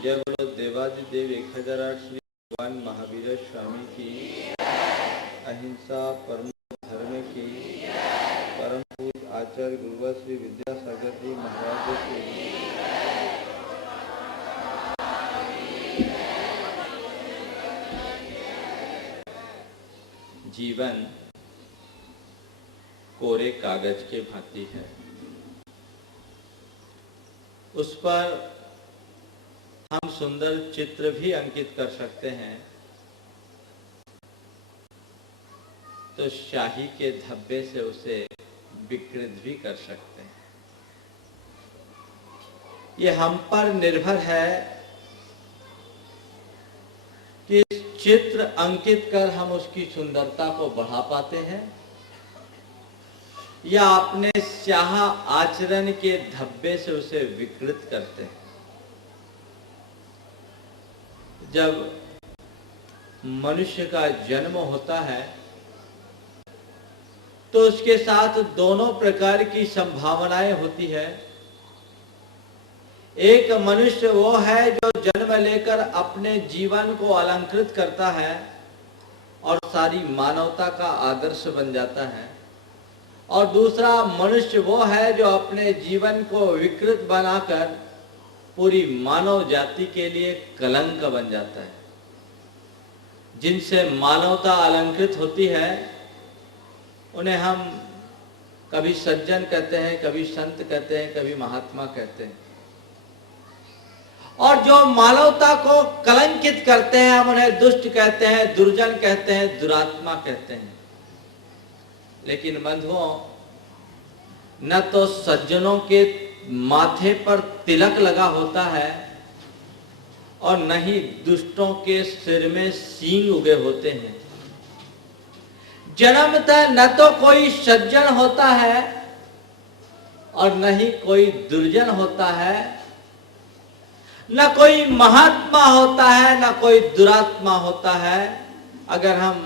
जय बोलो देवादिदेव 1008 श्री भगवान महावीर स्वामी की, अहिंसा परमो धर्म की, परम पूज्य आचार्य गुरुवर श्री विद्यासागर जी महाराज की। जीवन कोरे कागज के भांति है, उस पर हम सुंदर चित्र भी अंकित कर सकते हैं, तो शाही के धब्बे से उसे विकृत भी कर सकते हैं। ये हम पर निर्भर है कि चित्र अंकित कर हम उसकी सुंदरता को बढ़ा पाते हैं या अपने स्याह आचरण के धब्बे से उसे विकृत करते हैं। जब मनुष्य का जन्म होता है तो उसके साथ दोनों प्रकार की संभावनाएं होती है। एक मनुष्य वो है जो जन्म लेकर अपने जीवन को अलंकृत करता है और सारी मानवता का आदर्श बन जाता है, और दूसरा मनुष्य वो है जो अपने जीवन को विकृत बनाकर पूरी मानव जाति के लिए कलंक बन जाता है। जिनसे मानवता अलंकृत होती है उन्हें हम कभी सज्जन कहते हैं, कभी संत कहते हैं, कभी महात्मा कहते हैं, और जो मानवता को कलंकित करते हैं हम उन्हें दुष्ट कहते हैं, दुर्जन कहते हैं, दुरात्मा कहते हैं। लेकिन बंधुओं, न तो सज्जनों के माथे पर तिलक लगा होता है और न ही दुष्टों के सिर में सींग उगे होते हैं। जन्मतः न तो कोई सज्जन होता है और न ही कोई दुर्जन होता है, न कोई महात्मा होता है, न कोई दुरात्मा होता है। अगर हम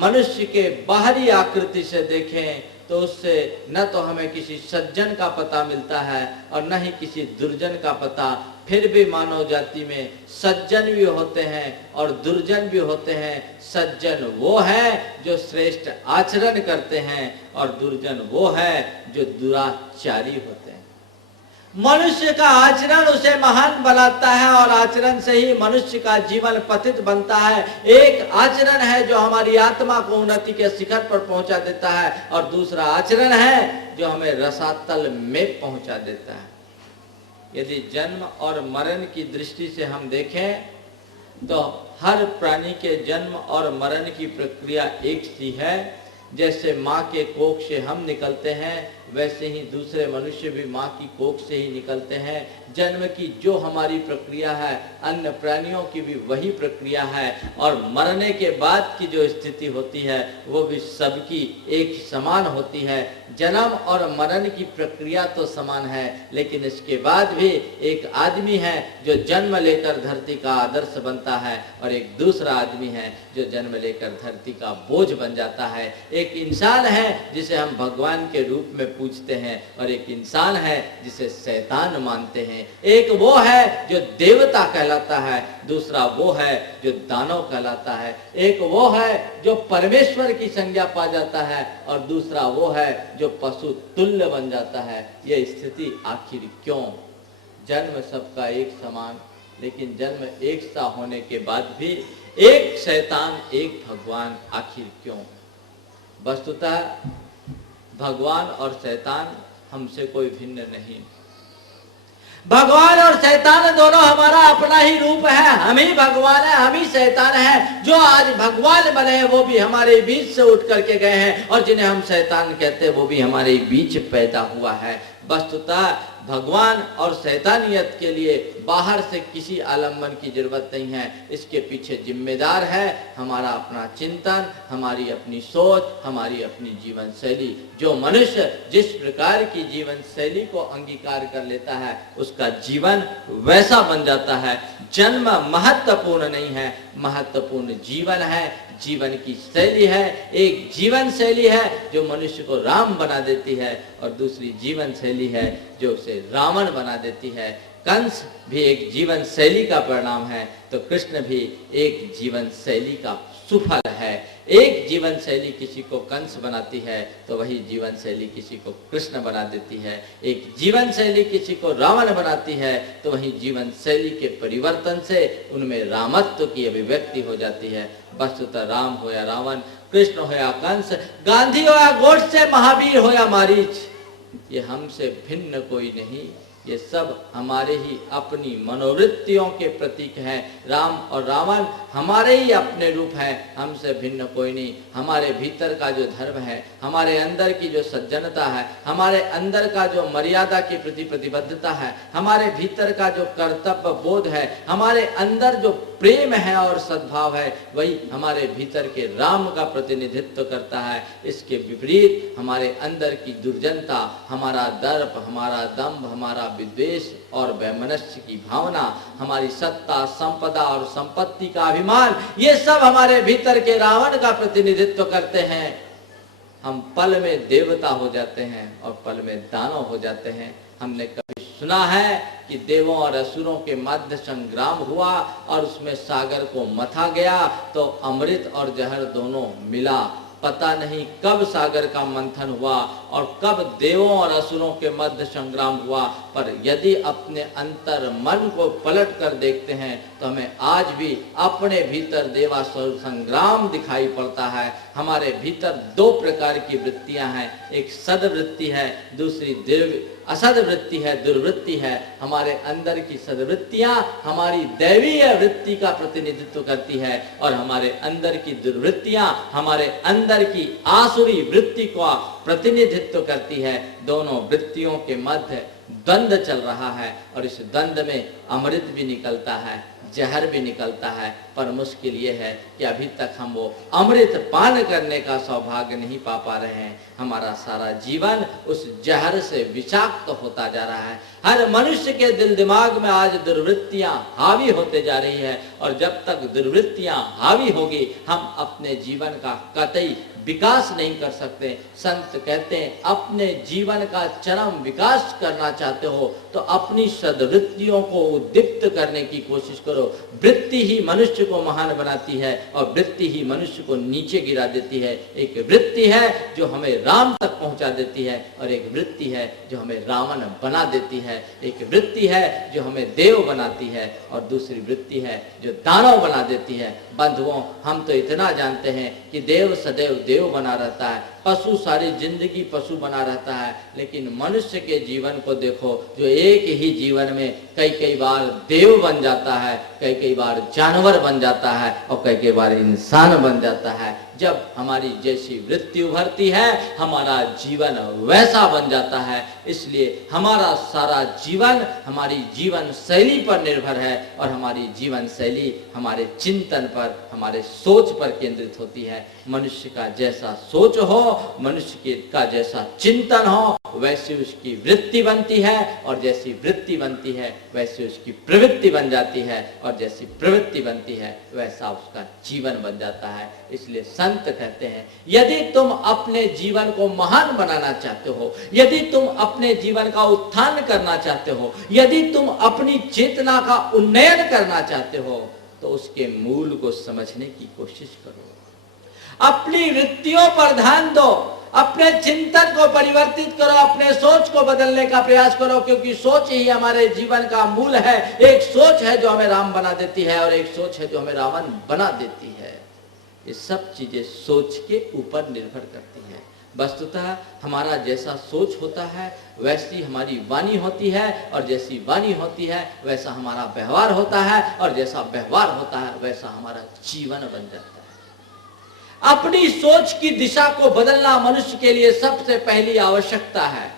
मनुष्य के बाहरी आकृति से देखें तो उससे न तो हमें किसी सज्जन का पता मिलता है और न ही किसी दुर्जन का पता। फिर भी मानव जाति में सज्जन भी होते हैं और दुर्जन भी होते हैं। सज्जन वो है जो श्रेष्ठ आचरण करते हैं और दुर्जन वो है जो दुराचारी होते हैं। मनुष्य का आचरण उसे महान बनाता है और आचरण से ही मनुष्य का जीवन पतित बनता है। एक आचरण है जो हमारी आत्मा को उन्नति के शिखर पर पहुंचा देता है और दूसरा आचरण है जो हमें रसातल में पहुंचा देता है। यदि जन्म और मरण की दृष्टि से हम देखें तो हर प्राणी के जन्म और मरण की प्रक्रिया एक सी है। जैसे माँ के कोख से हम निकलते हैं वैसे ही दूसरे मनुष्य भी माँ की कोख से ही निकलते हैं। जन्म की जो हमारी प्रक्रिया है, अन्य प्राणियों की भी वही प्रक्रिया है, और मरने के बाद की जो स्थिति होती है वो भी सबकी एक समान होती है। जन्म और मरण की प्रक्रिया तो समान है, लेकिन इसके बाद भी एक आदमी है जो जन्म लेकर धरती का आदर्श बनता है, और एक दूसरा आदमी है जो जन्म लेकर धरती का बोझ बन जाता है। एक इंसान है जिसे हम भगवान के रूप में पूजते हैं, और एक इंसान है जिसे शैतान मानते हैं। एक वो है जो देवता कहलाता है, दूसरा वो है जो दानव कहलाता है। एक वो है जो परमेश्वर की संज्ञा पा जाता है, और दूसरा वो है जो पशु तुल्य बन जाता है। यह स्थिति आखिर क्यों? जन्म सबका एक समान, लेकिन जन्म एक सा होने के बाद भी एक शैतान एक भगवान, आखिर क्यों? वस्तुतः भगवान और शैतान हमसे कोई भिन्न नहीं। भगवान और शैतान दोनों हमारा अपना ही रूप है। हम ही भगवान है, हम ही शैतान है। जो आज भगवान बने हैं वो भी हमारे बीच से उठ करके गए हैं, और जिन्हें हम शैतान कहते हैं वो भी हमारे बीच पैदा हुआ है। वस्तुतः भगवान और शैतानियत के लिए बाहर से किसी आलम्बन की जरूरत नहीं है। इसके पीछे जिम्मेदार है हमारा अपना चिंतन, हमारी अपनी सोच, हमारी अपनी जीवन शैली। जो मनुष्य जिस प्रकार की जीवन शैली को अंगीकार कर लेता है उसका जीवन वैसा बन जाता है। जन्म महत्वपूर्ण नहीं है, महत्वपूर्ण जीवन है, जीवन की शैली है। एक जीवन शैली है जो मनुष्य को राम बना देती है, और दूसरी जीवन शैली है जो उसे रावण बना देती है। कंस भी एक जीवन शैली का परिणाम है, तो कृष्ण भी एक जीवन शैली का सुफल है। एक जीवन शैली किसी को कंस बनाती है तो वही जीवन शैली किसी को कृष्ण बना देती है। एक जीवन शैली किसी को रावण बनाती है तो वही जीवन शैली के परिवर्तन से उनमें रामत्व की अभिव्यक्ति हो जाती है। वस्तुतः राम हो या रावण, कृष्ण हो या कंस, गांधी हो या गोडसे, महावीर हो या मारीच, ये हमसे भिन्न कोई नहीं। ये सब हमारे ही अपनी मनोवृत्तियों के प्रतीक हैं। राम और रावण हमारे ही अपने रूप हैं, हमसे भिन्न कोई नहीं। हमारे भीतर का जो धर्म है, हमारे अंदर की जो सज्जनता है, हमारे अंदर का जो मर्यादा के प्रति प्रतिबद्धता है, हमारे भीतर का जो कर्तव्य बोध है, हमारे अंदर जो प्रेम है और सद्भाव है, वही हमारे भीतर के राम का प्रतिनिधित्व करता है। इसके विपरीत हमारे अंदर की दुर्जनता, हमारा दर्प, हमारा दंभ, हमारा विद्वेष और वैमनस्य की भावना, हमारी सत्ता, संपदा और संपत्ति का अभिमान, ये सब हमारे भीतर के रावण का प्रतिनिधित्व करते हैं। हम पल में देवता हो जाते हैं और पल में दानव हो जाते हैं। हमने कभी सुना है कि देवों और असुरों के मध्य संग्राम हुआ और उसमें सागर को मथा गया तो अमृत और जहर दोनों मिला। पता नहीं कब सागर का मंथन हुआ और कब देवों और असुरों के मध्य संग्राम हुआ, पर यदि अपने अंतर मन को पलट कर देखते हैं तो हमें आज भी अपने भीतर देवासुर संग्राम दिखाई पड़ता है। हमारे भीतर दो प्रकार की वृत्तियां हैं, एक सद्वृत्ति है, दूसरी असद्वृत्ति है, दुर्वृत्ति है। हमारे अंदर की सद्वृत्तियां हमारी दैवीय वृत्ति का प्रतिनिधित्व करती है और हमारे अंदर की दुर्वृत्तियां हमारे अंदर की आसुरी वृत्ति का प्रतिनिधित्व करती है। दोनों वृत्तियों के मध्य द्वंद्व चल रहा है और इस द्वंद्व में अमृत भी निकलता है, जहर भी निकलता है, पर मुश्किल ये है कि अभी तक हम वो अमृत पान करने का सौभाग्य नहीं पा रहे हैं। हमारा सारा जीवन उस जहर से विषाक्त होता जा रहा है। हर मनुष्य के दिल दिमाग में आज दुर्वृत्तियां हावी होते जा रही है और जब तक दुर्वृत्तियां हावी होगी हम अपने जीवन का कतई विकास नहीं कर सकते। संत कहते हैं अपने जीवन का चरम विकास करना चाहते हो तो अपनी सद्वृत्तियों को उद्दीप्त करने की कोशिश करो। वृत्ति ही मनुष्य को महान बनाती है और वृत्ति ही मनुष्य को नीचे गिरा देती है। एक वृत्ति है जो हमें राम तक पहुंचा देती है और एक वृत्ति है जो हमें रावण बना देती है। एक वृत्ति है जो हमें देव बनाती है और दूसरी वृत्ति है जो दानव बना देती है। बंधुओं, हम तो इतना जानते हैं कि देव सदैव देव बना रहता है, पशु सारी जिंदगी पशु बना रहता है, लेकिन मनुष्य के जीवन को देखो जो एक ही जीवन में कई कई बार देव बन जाता है, कई कई बार जानवर बन जाता है और कई कई बार इंसान बन जाता है। जब हमारी जैसी वृत्ति उभरती है हमारा जीवन वैसा बन जाता है। इसलिए हमारा सारा जीवन हमारी जीवन शैली पर निर्भर है और हमारी जीवन शैली हमारे चिंतन पर, हमारे सोच पर केंद्रित होती है। मनुष्य का जैसा सोच हो, मनुष्य का जैसा चिंतन हो, वैसी उसकी वृत्ति बनती है और जैसी वृत्ति बनती है वैसी उसकी प्रवृत्ति बन जाती है और जैसी प्रवृत्ति बनती है वैसा उसका जीवन बन जाता है। इसलिए संत कहते हैं यदि तुम अपने जीवन को महान बनाना चाहते हो, यदि तुम अपने जीवन का उत्थान करना चाहते हो, यदि तुम अपनी चेतना का उन्नयन करना चाहते हो तो उसके मूल को समझने की कोशिश करो। अपनी वृत्तियों पर ध्यान दो, अपने चिंतन को परिवर्तित करो, अपने सोच को बदलने का प्रयास करो, क्योंकि सोच ही हमारे जीवन का मूल है। एक सोच है जो हमें राम बना देती है और एक सोच है जो हमें रावण बना देती है। ये सब चीजें सोच के ऊपर निर्भर करती है। वस्तुतः हमारा जैसा सोच होता है वैसी हमारी वाणी होती है और जैसी वाणी होती है वैसा हमारा व्यवहार होता है और जैसा व्यवहार होता है वैसा हमारा जीवन बन जाता है। अपनी सोच की दिशा को बदलना मनुष्य के लिए सबसे पहली आवश्यकता है।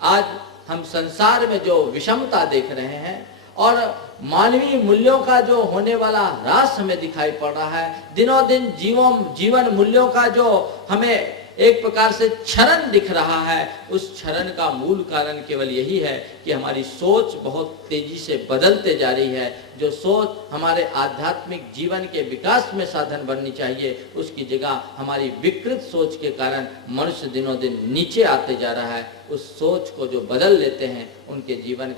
आज हम संसार में जो विषमता देख रहे हैं और मानवीय मूल्यों का जो होने वाला ह्रास हमें दिखाई पड़ रहा है, दिनों दिन जीवन मूल्यों का जो हमें एक प्रकार से क्षरण दिख रहा है, उस क्षरण का मूल कारण केवल यही है कि हमारी सोच बहुत तेजी से बदलते जा रही है। जो सोच हमारे आध्यात्मिक जीवन के विकास में साधन बननी चाहिए, उसकी जगह हमारी विकृत सोच के कारण मनुष्य दिनों दिन नीचे आते जा रहा है। उस सोच को जो बदल लेते हैं उनके जीवन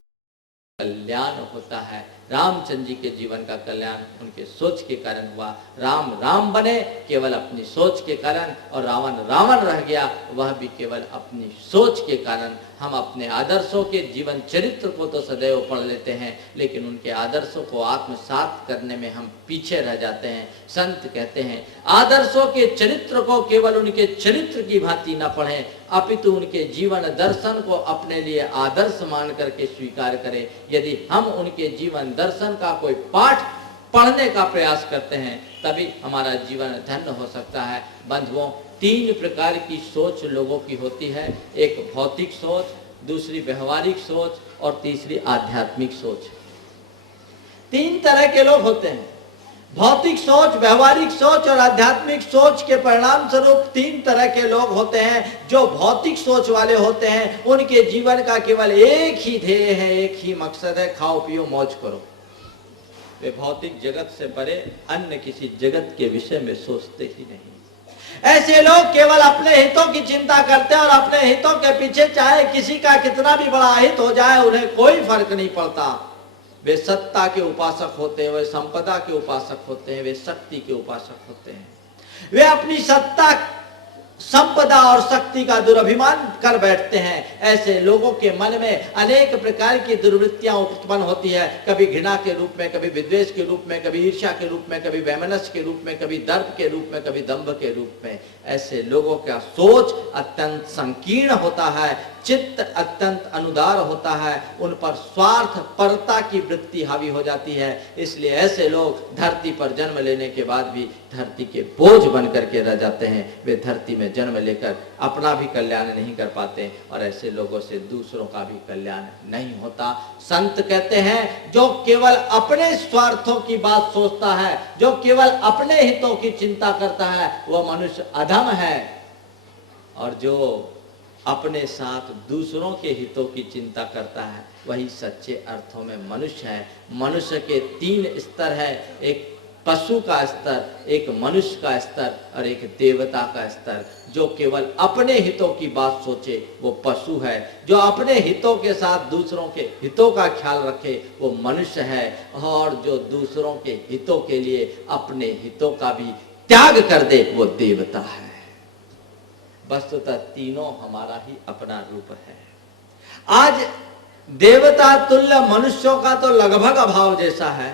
कल्याण होता है। रामचंद्र जी के जीवन का कल्याण उनके सोच के कारण हुआ। राम राम बने केवल अपनी सोच के कारण और रावण रावण रह गया, वह भी केवल अपनी सोच के कारण। हम अपने आदर्शों के जीवन चरित्र को तो सदैव पढ़ लेते हैं, लेकिन उनके आदर्शों को आत्मसात करने में हम पीछे रह जाते हैं। संत कहते हैं आदर्शों के चरित्र को केवल उनके चरित्र की भांति न पढ़ें, अपितु उनके जीवन दर्शन को अपने लिए आदर्श मान करके स्वीकार करें। यदि हम उनके जीवन दर्शन का कोई पाठ पढ़ने का प्रयास करते हैं तभी हमारा जीवन धन्य हो सकता है। बंधुओं, 3 प्रकार की सोच लोगों की होती है। एक भौतिक सोच, दूसरी व्यवहारिक सोच और तीसरी आध्यात्मिक सोच। 3 तरह के लोग होते हैं। भौतिक सोच, व्यवहारिक सोच और आध्यात्मिक सोच के परिणाम स्वरूप 3 तरह के लोग होते हैं। जो भौतिक सोच वाले होते हैं उनके जीवन का केवल एक ही ध्येय है, एक ही मकसद है, खाओ पियो मौज करो। वे भौतिक जगत से परे अन्य किसी जगत के विषय में सोचते ही नहीं। ऐसे लोग केवल अपने हितों की चिंता करते हैं और अपने हितों के पीछे चाहे किसी का कितना भी बड़ा हित हो जाए उन्हें कोई फर्क नहीं पड़ता। वे सत्ता के उपासक होते हैं, वे संपदा के उपासक होते हैं, वे शक्ति के उपासक होते हैं। वे अपनी सत्ता, संपदा और शक्ति का दुर्अभिमान कर बैठते हैं। ऐसे लोगों के मन में अनेक प्रकार की दुर्वृत्तियां उत्पन्न होती है, कभी घृणा के रूप में, कभी विद्वेष के रूप में, कभी ईर्ष्या के रूप में, कभी वैमनस्य के रूप में, कभी दर्प के रूप में, कभी दंभ के रूप में। ऐसे लोगों का सोच अत्यंत संकीर्ण होता है, चित्त अत्यंत अनुदार होता है, उन पर स्वार्थ परता की वृत्ति हावी हो जाती है। इसलिए ऐसे लोग धरती पर जन्म लेने के बाद भी धरती के बोझ बन करके रह जाते हैं। वे धरती में जन्म लेकर अपना भी कल्याण नहीं कर पाते और ऐसे लोगों से दूसरों का भी कल्याण नहीं होता। संत कहते हैं जो केवल अपने स्वार्थों की बात सोचता है, जो केवल अपने हितों की चिंता करता है, वह मनुष्य अधम है। और जो अपने साथ दूसरों के हितों की चिंता करता है वही सच्चे अर्थों में मनुष्य है। मनुष्य के 3 स्तर है, एक पशु का स्तर, एक मनुष्य का स्तर और एक देवता का स्तर। जो केवल अपने हितों की बात सोचे वो पशु है, जो अपने हितों के साथ दूसरों के हितों का ख्याल रखे वो मनुष्य है, और जो दूसरों के हितों के लिए अपने हितों का भी त्याग कर दे वो देवता है। वस्तुतः तीनों हमारा ही अपना रूप है। आज देवता तुल्य मनुष्यों का तो लगभग अभाव जैसा है।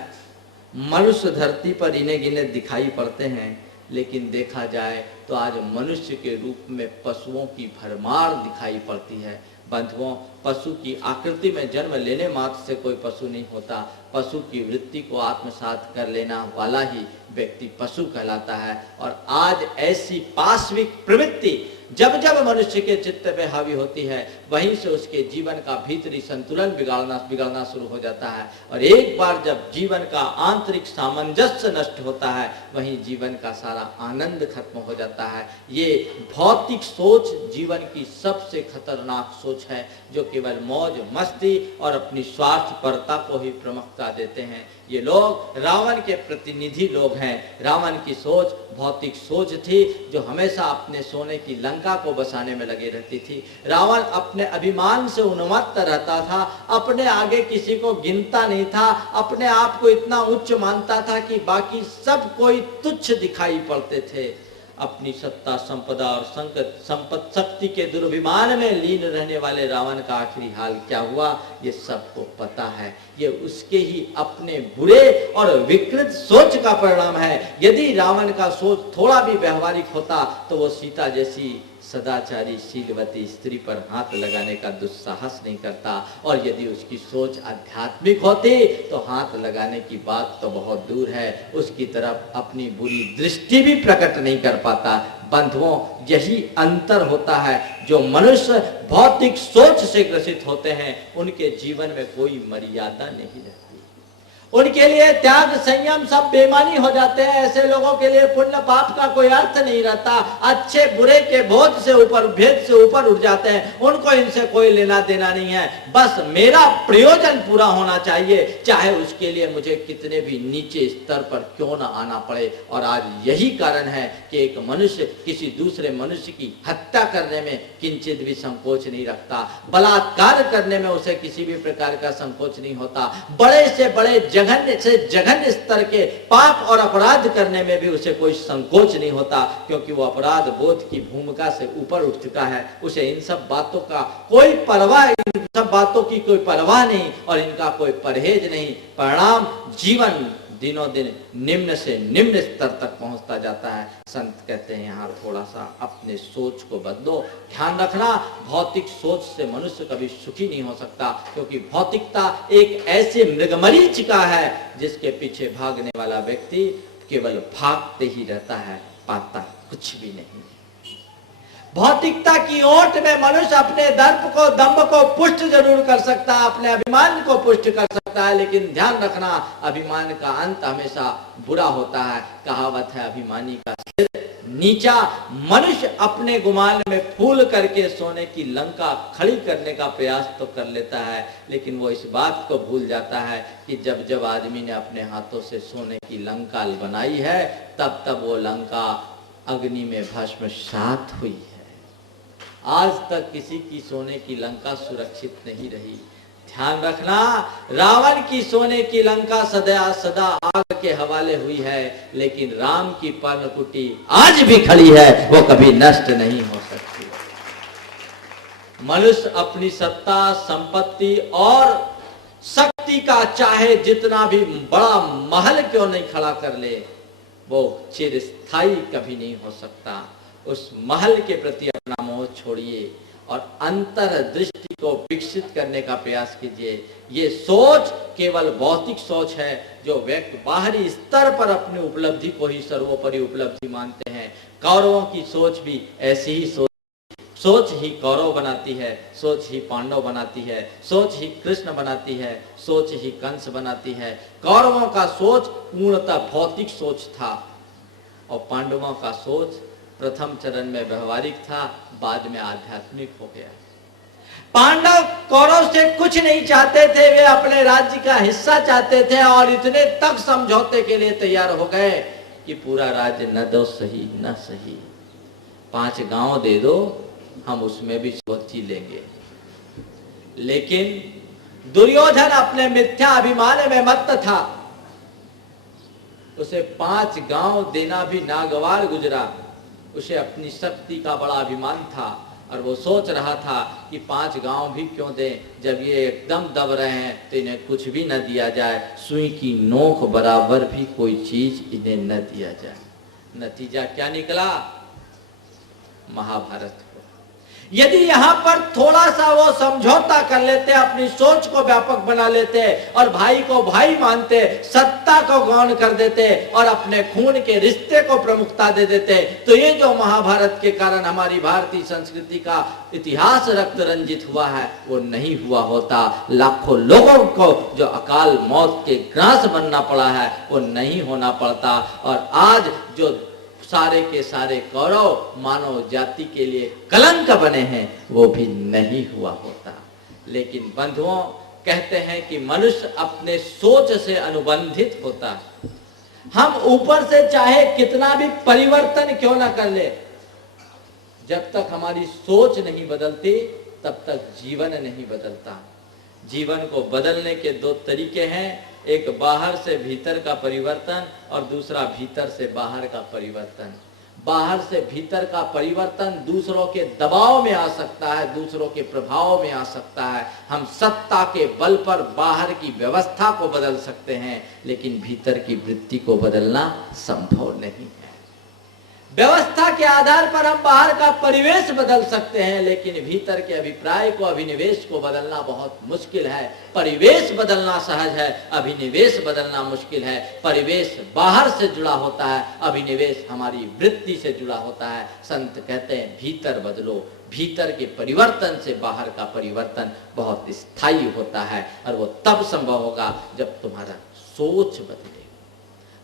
मनुष्य धरती पर इन्हें गिने दिखाई पड़ते हैं, लेकिन देखा जाए तो आज मनुष्य के रूप में पशुओं की भरमार दिखाई पड़ती है। बंधुओं, पशु की आकृति में जन्म लेने मात्र से कोई पशु नहीं होता। पशु की वृत्ति को आत्मसात कर लेना वाला ही व्यक्ति पशु कहलाता है। और आज ऐसी पाशविक प्रवृत्ति जब जब मनुष्य के चित्त पे हावी होती है, वहीं से उसके जीवन का भीतरी संतुलन बिगड़ना शुरू हो जाता है। और एक बार जब जीवन का आंतरिक सामंजस्य नष्ट होता है, वहीं जीवन का सारा आनंद खत्म हो जाता है। ये भौतिक सोच जीवन की सबसे खतरनाक सोच है, जो केवल मौज मस्ती और अपनी स्वार्थपरता को ही प्रमुखता देते हैं। ये लोग रावण के प्रतिनिधि लोग हैं। रावण की सोच भौतिक सोच थी, जो हमेशा अपने सोने की लंका को बसाने में लगे रहती थी। रावण अपने अभिमान से उन्मत्त रहता था, अपने आगे किसी को गिनता नहीं था, अपने आप को इतना उच्च मानता था कि बाकी सब कोई तुच्छ दिखाई पड़ते थे। अपनी सत्ता संपदा और संपत शक्ति के दुर्भिमान में लीन रहने वाले रावण का आखिरी हाल क्या हुआ, ये सबको पता है। ये उसके ही अपने बुरे और विकृत सोच का परिणाम है। यदि रावण का सोच थोड़ा भी व्यवहारिक होता तो वो सीता जैसी सदाचारी शीलवती स्त्री पर हाथ लगाने का दुस्साहस नहीं करता, और यदि उसकी सोच आध्यात्मिक होती तो हाथ लगाने की बात तो बहुत दूर है, उसकी तरफ अपनी बुरी दृष्टि भी प्रकट नहीं कर पाता। बंधुओं, यही अंतर होता है। जो मनुष्य भौतिक सोच से ग्रसित होते हैं, उनके जीवन में कोई मर्यादा नहीं रहती। उनके लिए त्याग संयम सब बेमानी हो जाते हैं। ऐसे लोगों के लिए पुण्य पाप का कोई अर्थ नहीं रहता। अच्छे बुरे के बोझ से ऊपर, भेद से ऊपर उठ जाते हैं। उनको इनसे कोई लेना देना नहीं है। बस मेरा प्रयोजन पूरा होना चाहिए, चाहे उसके लिए मुझे कितने भी नीचे स्तर पर क्यों ना आना पड़े। और आज यही कारण है कि एक मनुष्य किसी दूसरे मनुष्य की हत्या करने में किंचित भी संकोच नहीं रखता, बलात्कार करने में उसे किसी भी प्रकार का संकोच नहीं होता, बड़े से बड़े जघन्य से जघन्य स्तर के पाप और अपराध करने में भी उसे कोई संकोच नहीं होता, क्योंकि वो अपराध बोध की भूमिका से ऊपर उठ चुका है। उसे इन सब बातों का कोई परवाह, इन सब बातों की कोई परवाह नहीं और इनका कोई परहेज नहीं। परिणाम जीवन दिनों दिन निम्न से निम्न स्तर तक पहुंचता जाता है। संत कहते हैं यहाँ थोड़ा सा अपने सोच को बदलो। ध्यान रखना, भौतिक सोच से मनुष्य कभी सुखी नहीं हो सकता, क्योंकि भौतिकता एक ऐसे मृगमरीचिका है जिसके पीछे भागने वाला व्यक्ति केवल भागते ही रहता है, पाता कुछ भी नहीं। भौतिकता की ओट में मनुष्य अपने दर्प को, दंभ को पुष्ट जरूर कर सकता है, अपने अभिमान को पुष्ट कर सकता है, लेकिन ध्यान रखना, अभिमान का अंत हमेशा बुरा होता है। कहावत है, अभिमानी का सिर नीचा। मनुष्य अपने गुमान में फूल करके सोने की लंका खड़ी करने का प्रयास तो कर लेता है, लेकिन वो इस बात को भूल जाता है कि जब जब आदमी ने अपने हाथों से सोने की लंका बनाई है, तब तब वो लंका अग्नि में भस्मसात हुई है। आज तक किसी की सोने की लंका सुरक्षित नहीं रही। ध्यान रखना, रावण की सोने की लंका सदा सदा आग के हवाले हुई है, लेकिन राम की पर्णकुटी आज भी खड़ी है, वो कभी नष्ट नहीं हो सकती। मनुष्य अपनी सत्ता, संपत्ति और शक्ति का चाहे जितना भी बड़ा महल क्यों नहीं खड़ा कर ले, वो चिरस्थायी कभी नहीं हो सकता। उस महल के प्रति अपना मोह छोड़िए और अंतर्दृष्टि को विकसित करने का प्रयास कीजिए। ये सोच केवल भौतिक सोच है, जो व्यक्ति बाहरी स्तर पर अपनी उपलब्धि को ही सर्वोपरि उपलब्धि मानते हैं। कौरवों की सोच भी ऐसी ही सोच ही कौरव बनाती है, सोच ही पांडव बनाती है, सोच ही कृष्ण बनाती है, सोच ही कंस बनाती है। कौरवों का सोच पूर्णतः भौतिक सोच था और पांडवों का सोच प्रथम चरण में व्यवहारिक था, बाद में आध्यात्मिक हो गया। पांडव कौरव से कुछ नहीं चाहते थे, वे अपने राज्य का हिस्सा चाहते थे और इतने तक समझौते के लिए तैयार हो गए कि पूरा राज्य न दो सही न सही, 5 गांव दे दो, हम उसमें भी सोची लेंगे। लेकिन दुर्योधन अपने मिथ्या अभिमान में मत्त था, उसे 5 गांव देना भी नागवार गुजरा। उसे अपनी शक्ति का बड़ा अभिमान था और वो सोच रहा था कि 5 गांव भी क्यों दें, जब ये एकदम दब रहे हैं तो इन्हें कुछ भी न दिया जाए, सुई की नोक बराबर भी कोई चीज इन्हें न दिया जाए। नतीजा क्या निकला? महाभारत हुआ। यदि यहां पर थोड़ा सा वो समझौता कर लेते, अपनी सोच को व्यापक बना लेते और भाई को भाई मानते, सत्ता को गौण कर देते और अपने खून के रिश्ते को प्रमुखता दे देते, तो ये जो महाभारत के कारण हमारी भारतीय संस्कृति का इतिहास रक्त रंजित हुआ है वो नहीं हुआ होता। लाखों लोगों को जो अकाल मौत के ग्रास बनना पड़ा है वो नहीं होना पड़ता। और आज जो सारे के सारे कौरव मानव जाति के लिए कलंक बने हैं वो भी नहीं हुआ होता। लेकिन बंधुओं, कहते हैं कि मनुष्य अपने सोच से अनुबंधित होता है। हम ऊपर से चाहे कितना भी परिवर्तन क्यों ना कर ले, जब तक हमारी सोच नहीं बदलती तब तक जीवन नहीं बदलता। जीवन को बदलने के दो तरीके हैं, एक बाहर से भीतर का परिवर्तन और दूसरा भीतर से बाहर का परिवर्तन। बाहर से भीतर का परिवर्तन दूसरों के दबाव में आ सकता है, दूसरों के प्रभाव में आ सकता है। हम सत्ता के बल पर बाहर की व्यवस्था को बदल सकते हैं, लेकिन भीतर की वृत्ति को बदलना संभव नहीं है। व्यवस्था के आधार पर हम बाहर का परिवेश बदल सकते हैं, लेकिन भीतर के अभिप्राय को, अभिनिवेश को बदलना बहुत मुश्किल है। परिवेश बदलना सहज है, अभिनिवेश बदलना मुश्किल है। परिवेश बाहर से जुड़ा होता है, अभिनिवेश हमारी वृत्ति से जुड़ा होता है। संत कहते हैं भीतर बदलो, भीतर के परिवर्तन से बाहर का परिवर्तन बहुत स्थायी होता है और वो तब संभव होगा जब तुम्हारा सोच बदले।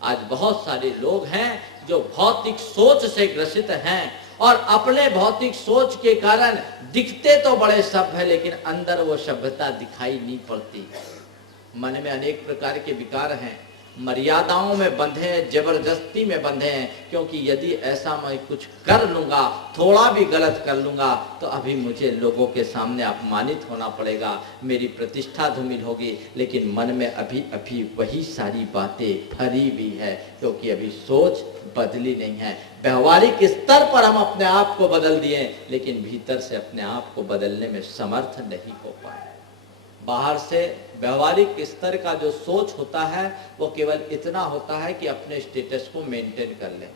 आज बहुत सारे लोग हैं जो भौतिक सोच से ग्रसित हैं और अपने भौतिक सोच के कारण दिखते तो बड़े सभ्य हैं, लेकिन अंदर वो सभ्यता दिखाई नहीं पड़ती। मन में अनेक प्रकार के विकार हैं, मर्यादाओं में बंधे हैं, जबरदस्ती में बंधे हैं, क्योंकि यदि ऐसा मैं कुछ कर लूंगा, थोड़ा भी गलत कर लूंगा तो अभी मुझे लोगों के सामने अपमानित होना पड़ेगा, मेरी प्रतिष्ठा धूमिल होगी। लेकिन मन में अभी अभी वही सारी बातें भरी हुई है, क्योंकि अभी सोच बदली नहीं है। व्यवहारिक स्तर पर हम अपने आप को बदल दिए, लेकिन भीतर से अपने आप को बदलने में समर्थ नहीं हो पाए। बाहर से व्यवहारिक स्तर का जो सोच होता है वो केवल इतना होता है कि अपने स्टेटस को मेंटेन कर ले,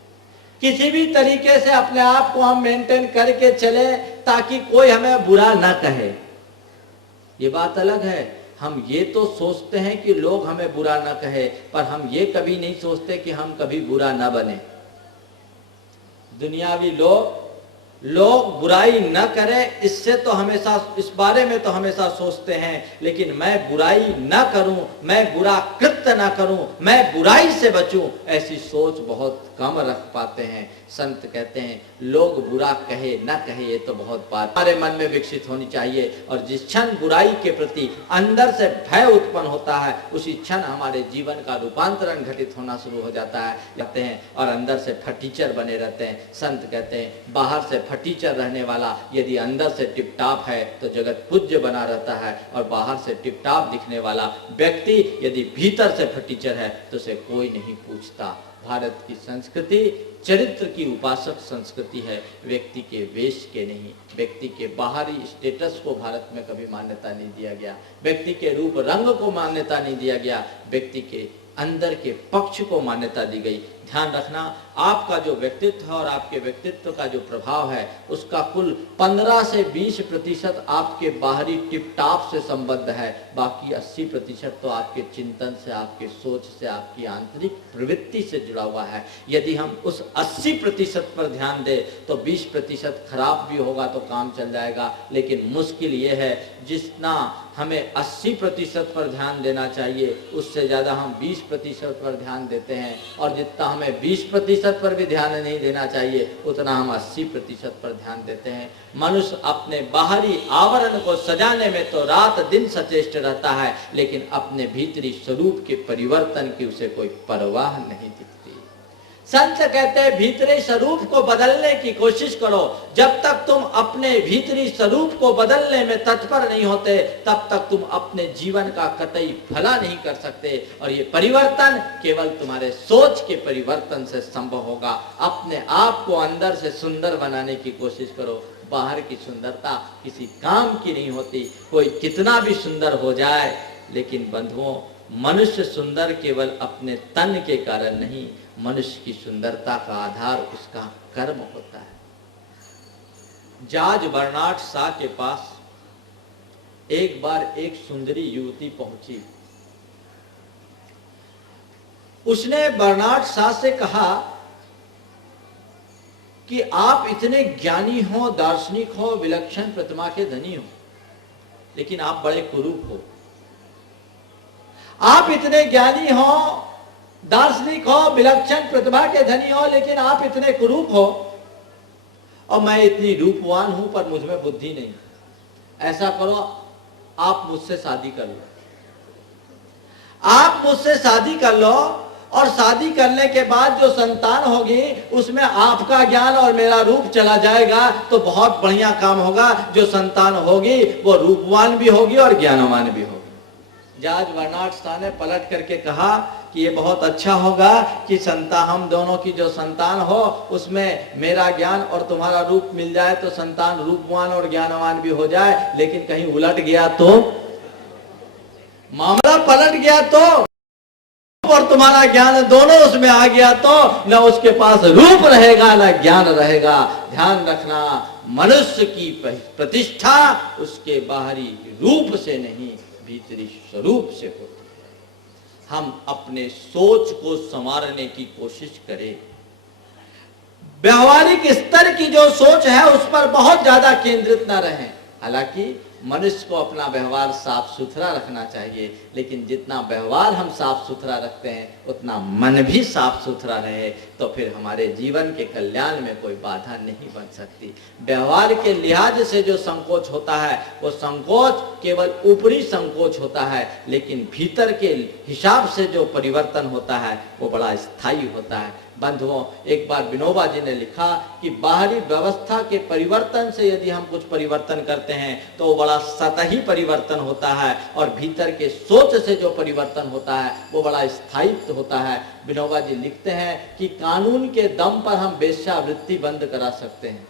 किसी भी तरीके से अपने आप को हम मेंटेन करके चले ताकि कोई हमें बुरा ना कहे। ये बात अलग है। हम ये तो सोचते हैं कि लोग हमें बुरा ना कहे, पर हम ये कभी नहीं सोचते कि हम कभी बुरा ना बने। दुनियावी लोग बुराई न करें, इससे तो हमेशा, इस बारे में तो हमेशा सोचते हैं, लेकिन मैं बुराई न करूं, मैं बुरा कृत्य न करूं, मैं बुराई से बचूं, ऐसी सोच बहुत कम रख पाते हैं। संत कहते हैं लोग बुरा कहे न कहे ये तो बहुत बात हमारे मन में विकसित होनी चाहिए, और जिस क्षण बुराई के प्रति अंदर से भय उत्पन्न होता है उसी क्षण हमारे जीवन का रूपांतरण घटित होना शुरू हो जाता है लगते हैं और अंदर से फटीचर बने रहते हैं। संत कहते हैं बाहर से फटीचर रहने वाला यदि अंदर से टिपटाप है तो जगत पूज्य बना रहता है, और बाहर से टिपटाप दिखने वाला व्यक्ति यदि भीतर से फटीचर है तो उसे कोई नहीं पूछता। भारत की संस्कृति चरित्र की उपासक संस्कृति है, व्यक्ति के वेश के नहीं। व्यक्ति के बाहरी स्टेटस को भारत में कभी मान्यता नहीं दिया गया, व्यक्ति के रूप रंग को मान्यता नहीं दिया गया, व्यक्ति के अंदर के पक्ष को मान्यता दी गई। ध्यान रखना, आपका जो व्यक्तित्व है और आपके व्यक्तित्व का जो प्रभाव है उसका कुल 15 से 20% आपके बाहरी टिपटाप से संबद्ध है, बाकी 80% तो आपके चिंतन से, आपके सोच से, आपकी आंतरिक प्रवृत्ति से जुड़ा हुआ है। यदि हम उस 80% पर ध्यान दें तो 20% खराब भी होगा तो काम चल जाएगा, लेकिन मुश्किल ये है जितना हमें 80% पर ध्यान देना चाहिए उससे ज़्यादा हम 20% पर ध्यान देते हैं, और जितना हमें 20% पर भी ध्यान नहीं देना चाहिए उतना हम 80% पर ध्यान देते हैं। मनुष्य अपने बाहरी आवरण को सजाने में तो रात दिन सचेष्ट रहता है, लेकिन अपने भीतरी स्वरूप के परिवर्तन की उसे कोई परवाह नहीं दिखती। संत कहते हैं भीतरी स्वरूप को बदलने की कोशिश करो। जब तक तुम अपने भीतरी स्वरूप को बदलने में तत्पर नहीं होते तब तक तुम अपने जीवन का कतई भला नहीं कर सकते, और ये परिवर्तन केवल तुम्हारे सोच के परिवर्तन से संभव होगा। अपने आप को अंदर से सुंदर बनाने की कोशिश करो। बाहर की सुंदरता किसी काम की नहीं होती, कोई कितना भी सुंदर हो जाए, लेकिन बंधुओं मनुष्य सुंदर केवल अपने तन के कारण नहीं, मनुष्य की सुंदरता का आधार उसका कर्म होता है। जॉर्ज बर्नार्ड शॉ के पास एक बार एक सुंदरी युवती पहुंची। उसने बर्नार्ड शॉ से कहा कि आप इतने ज्ञानी हो, दार्शनिक हो, विलक्षण प्रतिमा के धनी हो, लेकिन आप बड़े कुरूप हो। आप इतने ज्ञानी हो, दार्शनिक हो, विलक्षण प्रतिभा के धनी हो, लेकिन आप इतने कुरूप हो, और मैं इतनी रूपवान हूं पर मुझ में बुद्धि नहीं। ऐसा करो, आप मुझसे शादी कर लो। आप मुझसे शादी कर लो, और शादी करने के बाद जो संतान होगी उसमें आपका ज्ञान और मेरा रूप चला जाएगा, तो बहुत बढ़िया काम होगा। जो संतान होगी वो रूपवान भी होगी और ज्ञानवान भी होगी। जॉर्ज बर्नार्ड शॉ ने पलट करके कहा कि ये बहुत अच्छा होगा कि संतान, हम दोनों की जो संतान हो उसमें मेरा ज्ञान और तुम्हारा रूप मिल जाए, तो संतान रूपवान और ज्ञानवान भी हो जाए। लेकिन कहीं उलट गया तो, मामला पलट गया तो, और तुम्हारा ज्ञान दोनों उसमें आ गया तो न उसके पास रूप रहेगा न ज्ञान रहेगा। ध्यान रखना, मनुष्य की प्रतिष्ठा उसके बाहरी रूप से नहीं, भीतरी स्वरूप से होती है। हम अपने सोच को संवारने की कोशिश करें। व्यवहारिक स्तर की जो सोच है उस पर बहुत ज्यादा केंद्रित न रहें। हालांकि मनुष्य को अपना व्यवहार साफ सुथरा रखना चाहिए, लेकिन जितना व्यवहार हम साफ सुथरा रखते हैं उतना मन भी साफ सुथरा रहे, तो फिर हमारे जीवन के कल्याण में कोई बाधा नहीं बन सकती। व्यवहार के लिहाज से जो संकोच होता है वो संकोच केवल ऊपरी संकोच होता है, लेकिन भीतर के हिसाब से जो परिवर्तन होता है वो बड़ा स्थायी होता है। बंधुओं, एक बार विनोबा जी ने लिखा कि बाहरी व्यवस्था के परिवर्तन से यदि हम कुछ परिवर्तन करते हैं तो वो बड़ा सतही परिवर्तन होता है, और भीतर के सोच से जो परिवर्तन होता है वो बड़ा स्थायित्व होता है। विनोबा जी लिखते हैं कि कानून के दम पर हम वेश्यावृत्ति बंद करा सकते हैं।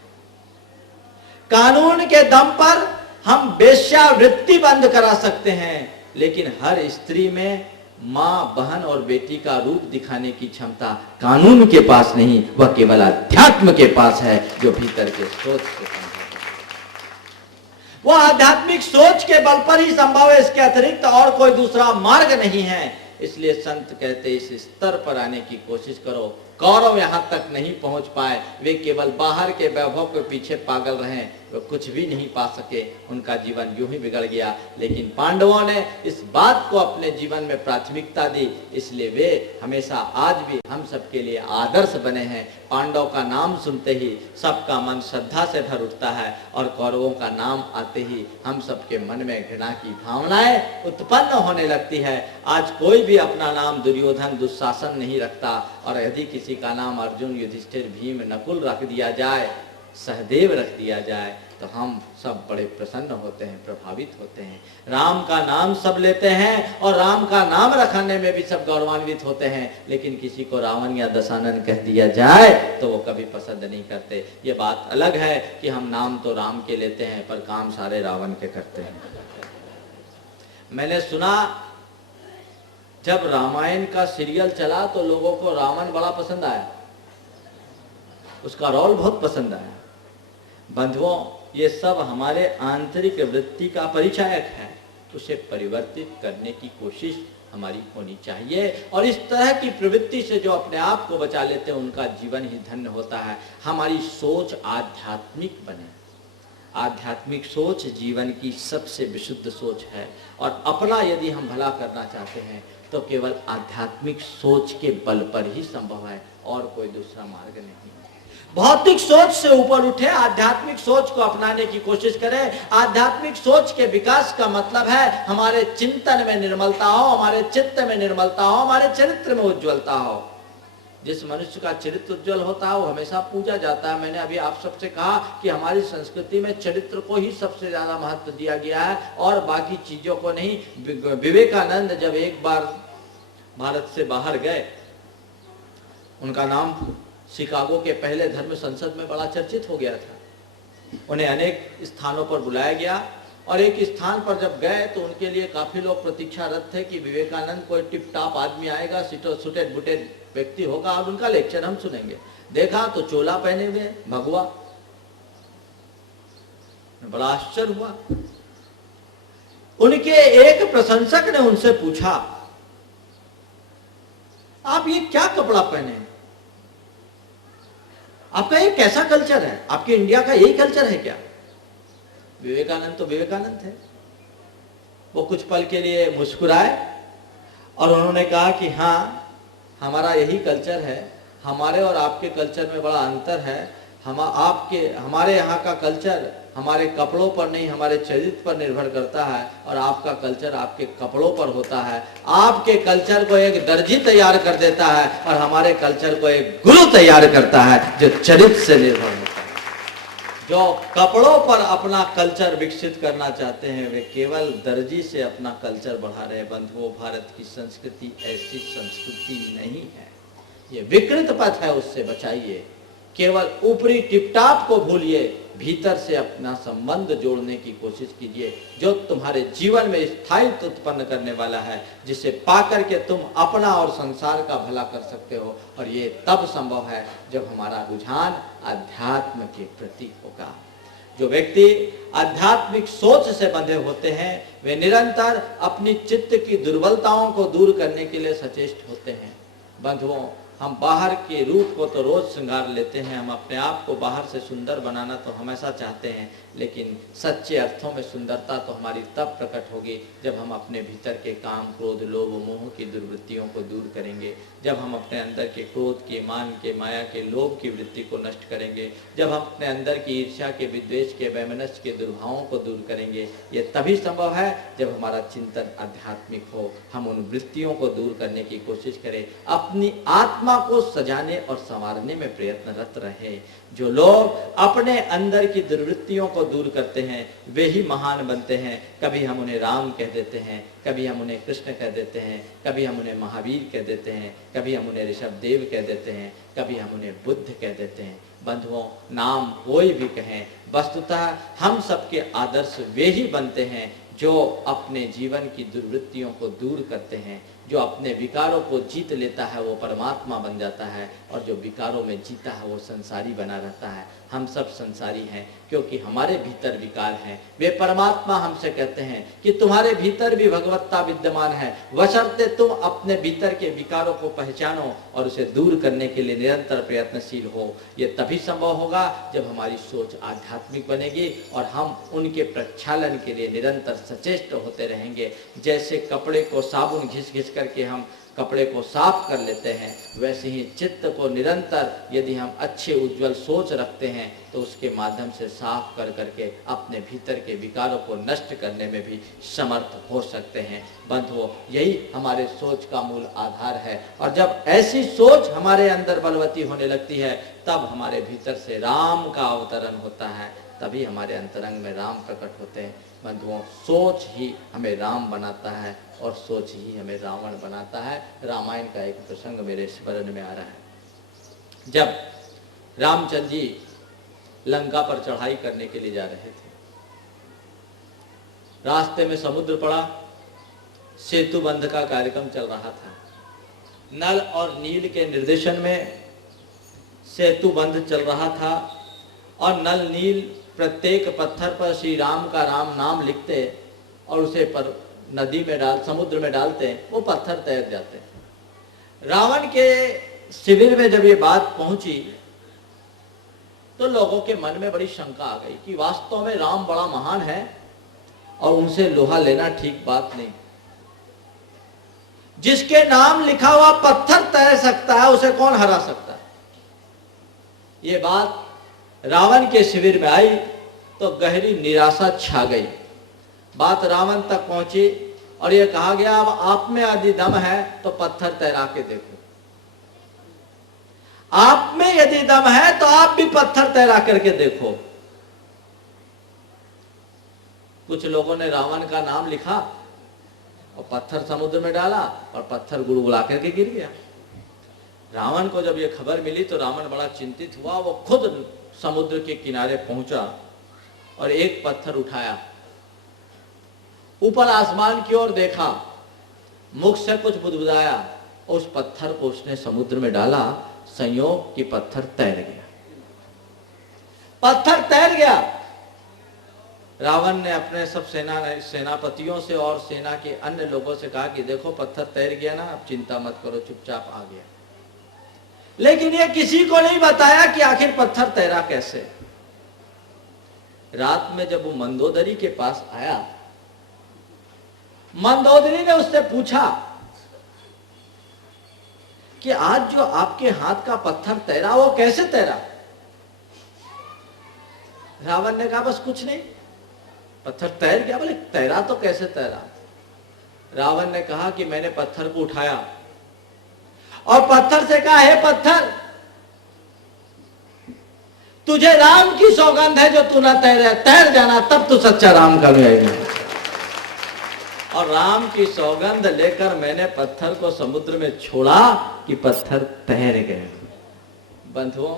कानून के दम पर हम वेश्यावृत्ति बंद करा सकते हैं, लेकिन हर स्त्री में मां, बहन और बेटी का रूप दिखाने की क्षमता कानून के पास नहीं, वह केवल अध्यात्म के पास है, जो भीतर के सोच से संभव है। वह आध्यात्मिक सोच के बल पर ही संभव है, इसके अतिरिक्त और कोई दूसरा मार्ग नहीं है। इसलिए संत कहते इस स्तर पर आने की कोशिश करो। कौरव यहां तक नहीं पहुंच पाए, वे केवल बाहर के वैभव के पीछे पागल रहे, वे कुछ भी नहीं पा सके, उनका जीवन यूं ही बिगड़ गया। लेकिन पांडवों ने इस बात को अपने जीवन में प्राथमिकता दी, इसलिए वे हमेशा आज भी हम सबके लिए आदर्श बने हैं। पांडव का नाम सुनते ही सबका मन श्रद्धा से भर उठता है, और कौरवों का नाम आते ही हम सबके मन में घृणा की भावनाएं उत्पन्न होने लगती है। आज कोई भी अपना नाम दुर्योधन, दुशासन नहीं रखता, और यदि किसी का नाम अर्जुन, युधिष्ठिर, भीम, नकुल रख दिया जाए, सहदेव रख दिया जाए, तो हम सब बड़े प्रसन्न होते हैं, प्रभावित होते हैं। राम का नाम सब लेते हैं और राम का नाम रखने में भी सब गौरवान्वित होते हैं, लेकिन किसी को रावण या दशानन कह दिया जाए तो वो कभी पसंद नहीं करते। ये बात अलग है कि हम नाम तो राम के लेते हैं पर काम सारे रावण के करते हैं। मैंने सुना जब रामायण का सीरियल चला तो लोगों को रावण बड़ा पसंद आया, उसका रोल बहुत पसंद आया। बंधुओं, ये सब हमारे आंतरिक वृत्ति का परिचायक है, उसे परिवर्तित करने की कोशिश हमारी होनी चाहिए। और इस तरह की प्रवृत्ति से जो अपने आप को बचा लेते हैं उनका जीवन ही धन्य होता है। हमारी सोच आध्यात्मिक बने। आध्यात्मिक सोच जीवन की सबसे विशुद्ध सोच है, और अपना यदि हम भला करना चाहते हैं तो केवल आध्यात्मिक सोच के बल पर ही संभव है, और कोई दूसरा मार्ग नहीं। भौतिक सोच से ऊपर उठे, आध्यात्मिक सोच को अपनाने की कोशिश करें। आध्यात्मिक सोच के विकास का मतलब है हमारे चिंतन में निर्मलता हो, हमारे चित्त में निर्मलता हो, हमारे चरित्र में उज्ज्वलता हो। जिस मनुष्य का चरित्र उज्ज्वल होता है वो हमेशा पूजा जाता है। मैंने अभी आप सबसे कहा कि हमारी संस्कृति में चरित्र को ही सबसे ज्यादा महत्व दिया गया है और बाकी चीजों को नहीं। विवेकानंद जब एक बार भारत से बाहर गए, उनका नाम शिकागो के पहले धर्म संसद में बड़ा चर्चित हो गया था। उन्हें अनेक स्थानों पर बुलाया गया, और एक स्थान पर जब गए तो उनके लिए काफी लोग प्रतीक्षारत थे कि विवेकानंद कोई टिप टॉप आदमी आएगा, सुटेड बुटेड व्यक्ति होगा और उनका लेक्चर हम सुनेंगे। देखा तो चोला पहने हुए, भगवा, बड़ा आश्चर्य हुआ। उनके एक प्रशंसक ने उनसे पूछा, आप ये क्या कपड़ा पहने हैं? आपका ये कैसा कल्चर है? आपके इंडिया का यही कल्चर है क्या? विवेकानंद तो विवेकानंद थे। वो कुछ पल के लिए मुस्कुराए और उन्होंने कहा कि हाँ, हमारा यही कल्चर है। हमारे और आपके कल्चर में बड़ा अंतर है। हमारे यहाँ का कल्चर हमारे कपड़ों पर नहीं, हमारे चरित्र पर निर्भर करता है, और आपका कल्चर आपके कपड़ों पर होता है। आपके कल्चर को एक दर्जी तैयार कर देता है और हमारे कल्चर को एक गुरु तैयार करता है जो चरित्र से निर्भर होता है। जो कपड़ों पर अपना कल्चर विकसित करना चाहते हैं वे केवल दर्जी से अपना कल्चर बढ़ा रहे। बंधुओं, भारत की संस्कृति ऐसी संस्कृति नहीं है। ये विकृत पथ है, उससे बचाइए। केवल ऊपरी टिपटाप को भूलिए, भीतर से अपना संबंध जोड़ने की कोशिश कीजिए, जो तुम्हारे जीवन में स्थायित्व उत्पन्न करने वाला है, जिसे पाकर के तुम अपना और संसार का भला कर सकते हो। और ये तब संभव है जब हमारा रुझान अध्यात्म के प्रति होगा। जो व्यक्ति आध्यात्मिक सोच से बंधे होते हैं वे निरंतर अपनी चित्त की दुर्बलताओं को दूर करने के लिए सचेष्ट होते हैं। बंधुओं, हम बाहर के रूप को तो रोज श्रृंगार लेते हैं, हम अपने आप को बाहर से सुंदर बनाना तो हमेशा चाहते हैं, लेकिन सच्चे अर्थों में सुंदरता तो हमारी तब प्रकट होगी जब हम अपने भीतर के काम, क्रोध, लोभ, मोह की दुर्वृत्तियों को दूर करेंगे, जब हम अपने अंदर के क्रोध के, मान के, माया के, लोभ की वृत्ति को नष्ट करेंगे, जब हम अपने अंदर की ईर्ष्या के, विद्वेष के, वैमनस्य के दुर्भावों को दूर करेंगे। ये तभी संभव है जब हमारा चिंतन आध्यात्मिक हो, हम उन वृत्तियों को दूर करने की कोशिश करें, अपनी आत्मा को सजाने और संवारने में प्रयत्नरत रहे। जो लोग अपने अंदर की दुर्वृत्तियों को दूर करते हैं वे ही महान बनते हैं। कभी हम उन्हें राम कह देते हैं, कभी हम उन्हें कृष्ण कह देते हैं, कभी हम उन्हें महावीर कह देते हैं, कभी हम उन्हें ऋषभदेव कह देते हैं, कभी हम उन्हें बुद्ध कह देते हैं। बंधुओं, नाम कोई भी कहें, वस्तुतः हम सबके आदर्श वे ही बनते हैं जो अपने जीवन की दुर्वृत्तियों को दूर करते हैं। जो अपने विकारों को जीत लेता है वो परमात्मा बन जाता है, और जो विकारों में जीता है वो संसारी बना रहता है। हम सब संसारी हैं क्योंकि हमारे भीतर विकार हैं। वे परमात्मा हमसे कहते हैं कि तुम्हारे भीतर भी भगवत्ता विद्यमान है, बशर्ते तुम अपने भीतर के विकारों को पहचानो और उसे दूर करने के लिए निरंतर प्रयत्नशील हो। ये तभी संभव होगा जब हमारी सोच आध्यात्मिक बनेगी और हम उनके प्रक्षालन के लिए निरंतर सचेष्ट होते रहेंगे। जैसे कपड़े को साबुन घिस घिस करके हम कपड़े को साफ कर लेते हैं, वैसे ही चित्त को निरंतर यदि हम अच्छे उज्जवल सोच रखते हैं तो उसके माध्यम से साफ कर करके अपने भीतर के विकारों को नष्ट करने में भी समर्थ हो सकते हैं। बंधुओं, यही हमारे सोच का मूल आधार है, और जब ऐसी सोच हमारे अंदर बलवती होने लगती है तब हमारे भीतर से राम का अवतरण होता है, तभी हमारे अंतरंग में राम प्रकट होते हैं। बंधुओं, सोच ही हमें राम बनाता है और सोच ही हमें रावण बनाता है। रामायण का एक प्रसंग मेरे स्मरण में आ रहा है। जब रामचंद्र जी लंका पर चढ़ाई करने के लिए जा रहे थे, रास्ते में समुद्र पड़ा, सेतु बंध का कार्यक्रम चल रहा था। नल और नील के निर्देशन में सेतु बंध चल रहा था, और नल नील प्रत्येक पत्थर पर श्री राम का राम नाम लिखते और उसे पर नदी में समुद्र में डालते, वो पत्थर तैर जाते। रावण के शिविर में जब ये बात पहुंची तो लोगों के मन में बड़ी शंका आ गई कि वास्तव में राम बड़ा महान है और उनसे लोहा लेना ठीक बात नहीं। जिसके नाम लिखा हुआ पत्थर तैर सकता है उसे कौन हरा सकता है? ये बात रावण के शिविर में आई तो गहरी निराशा छा गई। बात रावण तक पहुंची और यह कहा गया, अब आप में यदि दम है तो पत्थर तैरा के देखो। आप में यदि दम है तो आप भी पत्थर तैरा करके देखो। कुछ लोगों ने रावण का नाम लिखा और पत्थर समुद्र में डाला और पत्थर गुड़गुड़ा करके गिर गया। रावण को जब यह खबर मिली तो रावण बड़ा चिंतित हुआ। वो खुद समुद्र के किनारे पहुंचा और एक पत्थर उठाया, ऊपर आसमान की ओर देखा, मुख से कुछ बुदबुदाया, उस पत्थर को उसने समुद्र में डाला। संयोग कि पत्थर तैर गया। पत्थर तैर गया। रावण ने अपने सब सेनापतियों से और सेना के अन्य लोगों से कहा कि देखो पत्थर तैर गया ना, अब चिंता मत करो, चुपचाप आ गया। लेकिन ये किसी को नहीं बताया कि आखिर पत्थर तैरा कैसे। रात में जब वो मंदोदरी के पास आया, मंदोदरी ने उससे पूछा कि आज जो आपके हाथ का पत्थर तैरा वो कैसे तैरा। रावण ने कहा बस कुछ नहीं, पत्थर तैर गया। बोले तैरा तो कैसे तैरा। रावण ने कहा कि मैंने पत्थर को उठाया और पत्थर से कहा, हे पत्थर, तुझे राम की सौगंध है जो तू ना तैरे, तैर जाना, तब तू सच्चा राम का अनुयायी। और राम की सौगंध लेकर मैंने पत्थर को समुद्र में छोड़ा कि पत्थर तैर गए। बंधुओं,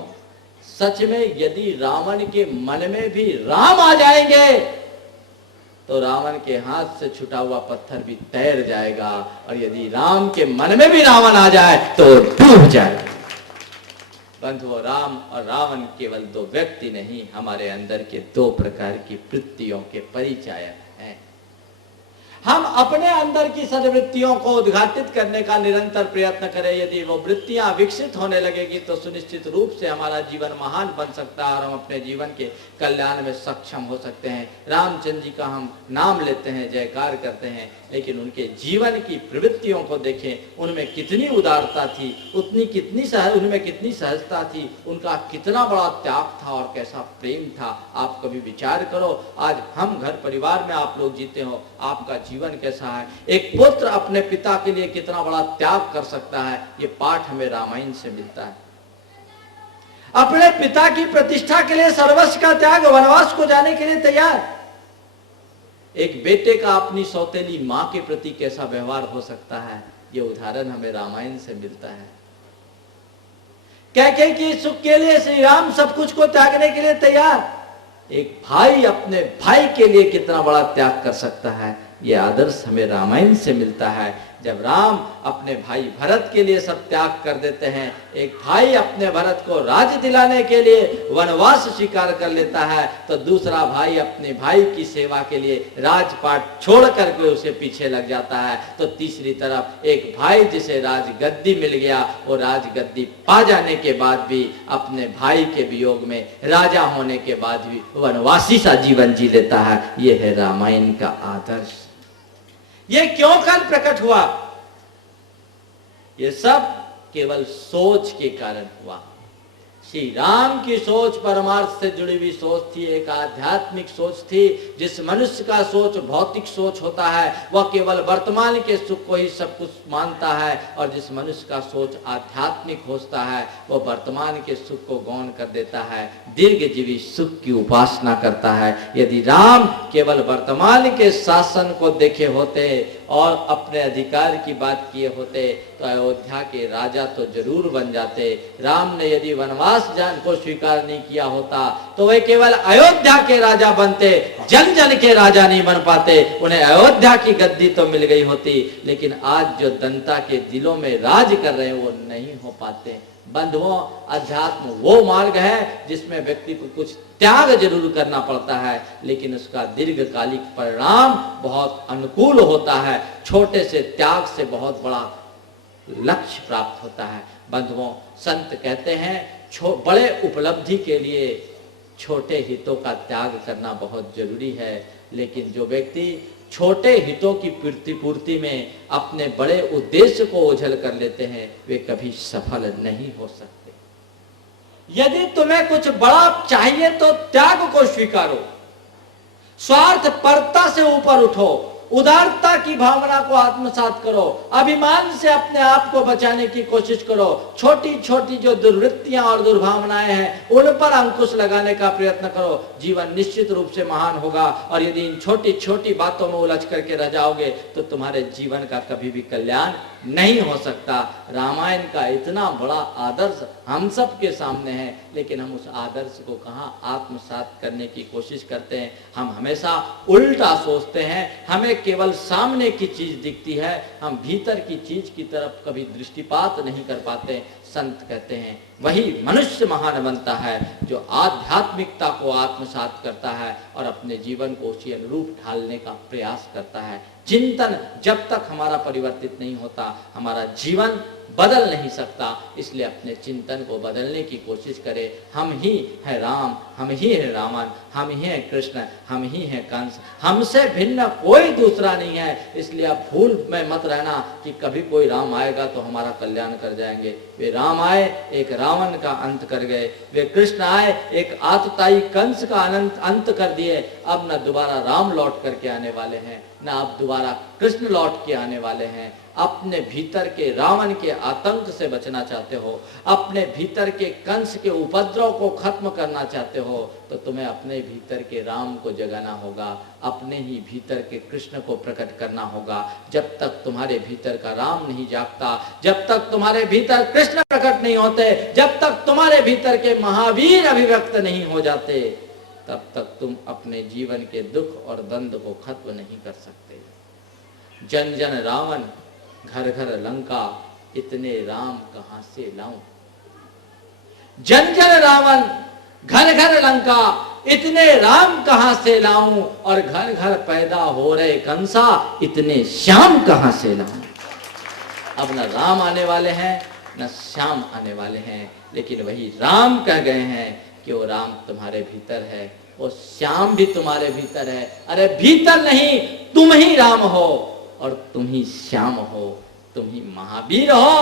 सच में यदि रावण के मन में भी राम आ जाएंगे तो रावण के हाथ से छुटा हुआ पत्थर भी तैर जाएगा, और यदि राम के मन में भी रावण आ जाए तो डूब जाएगा। बंधुओं, राम और रावण केवल दो व्यक्ति नहीं, हमारे अंदर के दो प्रकार की वृत्तियों के परिचायक हैं। हम अपने अंदर की सद्वृत्तियों को उद्घाटित करने का निरंतर प्रयत्न करें। यदि वो वृत्तियां विकसित होने लगेगी तो सुनिश्चित रूप से हमारा जीवन महान बन सकता है और हम अपने जीवन के कल्याण में सक्षम हो सकते हैं। रामचंद्र जी का हम नाम लेते हैं, जयकार करते हैं, लेकिन उनके जीवन की प्रवृत्तियों को देखें, उनमें कितनी उदारता थी, उनमें कितनी सहजता थी, उनका कितना बड़ा त्याग था और कैसा प्रेम था। आप कभी विचार करो, आज हम घर परिवार में आप लोग जीते हो, आपका जीवन कैसा है। एक पुत्र अपने पिता के लिए कितना बड़ा त्याग कर सकता है, ये पाठ हमें रामायण से मिलता है। अपने पिता की प्रतिष्ठा के लिए सर्वस्व का त्याग, वनवास को जाने के लिए तैयार। एक बेटे का अपनी सौतेली मां के प्रति कैसा व्यवहार हो सकता है, ये उदाहरण हमें रामायण से मिलता है। कैकेयी की सुख के लिए श्री राम सब कुछ को त्यागने के लिए तैयार। एक भाई अपने भाई के लिए कितना बड़ा त्याग कर सकता है, ये आदर्श हमें रामायण से मिलता है। जब राम अपने भाई भरत के लिए सब त्याग कर देते हैं, एक भाई अपने भरत को राज्य दिलाने के लिए वनवास स्वीकार कर लेता है, तो दूसरा भाई अपने भाई की सेवा के लिए राजपाट छोड़ करके उसे पीछे लग जाता है। तो तीसरी तरफ एक भाई जिसे राजगद्दी मिल गया, वो राजगद्दी पा जाने के बाद भी अपने भाई के वियोग में, राजा होने के बाद भी वनवासी सा जीवन जी लेता है। ये है रामायण का आदर्श। ये क्यों कर प्रकट हुआ? ये सब केवल सोच के कारण हुआ। श्री राम की सोच परमार्थ से जुड़ी हुई सोच थी, एक आध्यात्मिक सोच थी। जिस मनुष्य का सोच भौतिक सोच होता है वह केवल वर्तमान के सुख को ही सब कुछ मानता है, और जिस मनुष्य का सोच आध्यात्मिक होता है वह वर्तमान के सुख को गौण कर देता है, दीर्घजीवी सुख की उपासना करता है। यदि राम केवल वर्तमान के शासन को देखे होते और अपने अधिकार की बात किए होते तो अयोध्या के राजा तो जरूर बन जाते। राम ने यदि वनवास जान को स्वीकार नहीं किया होता तो वे केवल अयोध्या के राजा बनते, जन जन के राजा नहीं बन पाते। उन्हें अयोध्या की गद्दी तो मिल गई होती, लेकिन आज जो जनता के दिलों में राज कर रहे हैं वो नहीं हो पाते। बंधुओं, अध्यात्म वो मार्ग है जिसमें व्यक्ति को कुछ त्याग जरूर करना पड़ता है, लेकिन उसका दीर्घकालिक परिणाम बहुत अनुकूल होता है। छोटे से त्याग से बहुत बड़ा लक्ष्य प्राप्त होता है। बंधुओं, संत कहते हैं बड़े उपलब्धि के लिए छोटे हितों का त्याग करना बहुत जरूरी है, लेकिन जो व्यक्ति छोटे हितों की पूर्ति में अपने बड़े उद्देश्य को ओझल कर लेते हैं वे कभी सफल नहीं हो सकते। यदि तुम्हें कुछ बड़ा चाहिए तो त्याग को स्वीकारो, स्वार्थ परता से ऊपर उठो, उदारता की भावना को आत्मसात करो, अभिमान से अपने आप को बचाने की कोशिश करो। छोटी छोटी जो दुर्वृत्तियां और दुर्भावनाएं हैं उन पर अंकुश लगाने का प्रयत्न करो, जीवन निश्चित रूप से महान होगा। और यदि इन छोटी छोटी बातों में उलझ करके रह जाओगे तो तुम्हारे जीवन का कभी भी कल्याण नहीं हो सकता। रामायण का इतना बड़ा आदर्श हम सब के सामने है, लेकिन हम उस आदर्श को कहाँ आत्मसात करने की कोशिश करते हैं। हम हमेशा उल्टा सोचते हैं, हमें केवल सामने की चीज दिखती है, हम भीतर की चीज की तरफ कभी दृष्टिपात नहीं कर पाते। संत कहते हैं वही मनुष्य महान बनता है जो आध्यात्मिकता को आत्मसात करता है और अपने जीवन को उसी अनुरूप ढालने का प्रयास करता है। चिंतन जब तक हमारा परिवर्तित नहीं होता हमारा जीवन बदल नहीं सकता। इसलिए अपने चिंतन को बदलने की कोशिश करें। हम ही है राम, हम ही है रावण, हम ही है कृष्ण, हम ही है कंस, हमसे भिन्न कोई दूसरा नहीं है। इसलिए आप भूल में मत रहना कि कभी कोई राम आएगा तो हमारा कल्याण कर जाएंगे। वे राम आए एक रावण का अंत कर गए, वे कृष्ण आए एक आतताई कंस का अंत कर दिए। अब न दोबारा राम लौट करके आने वाले हैं, न अब दोबारा कृष्ण लौट के आने वाले हैं। अपने भीतर के रावण के आतंक से बचना चाहते हो, अपने भीतर के कंस के उपद्रव को खत्म करना चाहते हो, तो तुम्हें अपने भीतर के राम को जगाना होगा, अपने ही भीतर के कृष्ण को प्रकट करना होगा। जब तक तुम्हारे भीतर का राम नहीं जागता, जब तक तुम्हारे भीतर कृष्ण प्रकट नहीं होते, जब तक तुम्हारे भीतर के महावीर अभिव्यक्त नहीं हो जाते, तब तक तुम अपने जीवन के दुख और द्वंद्व को खत्म नहीं कर सकते। जन जन रावण, घर घर लंका, इतने राम कहां से लाऊं। जन जन रावण, घर घर लंका, इतने राम कहां से लाऊं। और घर घर पैदा हो रहे कंसा, इतने श्याम कहां से लाऊं। अब न राम आने वाले हैं न श्याम आने वाले हैं, लेकिन वही राम कह गए हैं कि वो राम तुम्हारे भीतर है, वो श्याम भी तुम्हारे भीतर है। अरे भीतर नहीं, तुम ही राम हो और तुम ही श्याम हो, तुम ही महावीर हो।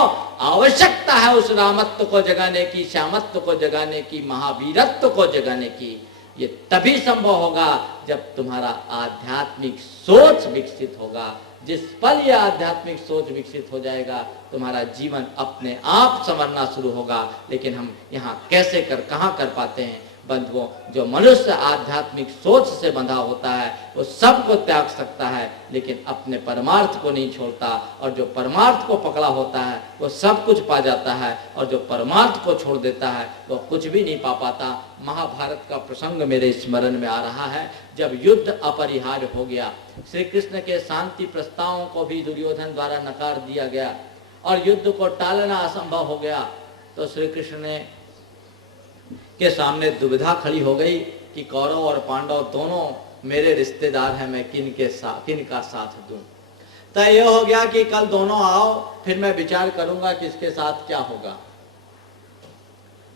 आवश्यकता है उस रामत्व को जगाने की, श्यामत्व को जगाने की, महावीरत्व को जगाने की। ये तभी संभव होगा जब तुम्हारा आध्यात्मिक सोच विकसित होगा। जिस पल यह आध्यात्मिक सोच विकसित हो जाएगा तुम्हारा जीवन अपने आप संवरना शुरू होगा। लेकिन हम यहाँ कैसे कहाँ कर पाते हैं बंधुओं। जो मनुष्य आध्यात्मिक सोच से बंधा होता है वो सब को त्याग सकता है, लेकिन अपने परमार्थ को नहीं छोड़ता। और जो परमार्थ को पकड़ा होता है वो सब कुछ पा जाता है, और जो परमार्थ को छोड़ देता है वो कुछ भी नहीं पा पाता। महाभारत का प्रसंग मेरे स्मरण में आ रहा है, जब युद्ध अपरिहार्य हो गया, श्री कृष्ण के शांति प्रस्तावों को भी दुर्योधन द्वारा नकार दिया गया और युद्ध को टालना असंभव हो गया, तो श्री कृष्ण ने के सामने दुविधा खड़ी हो गई कि कौरव और पांडव दोनों मेरे रिश्तेदार हैं, मैं किन का साथ दूं। तय यह हो गया कि कल दोनों आओ, फिर मैं विचार करूंगा कि इसके साथ क्या होगा।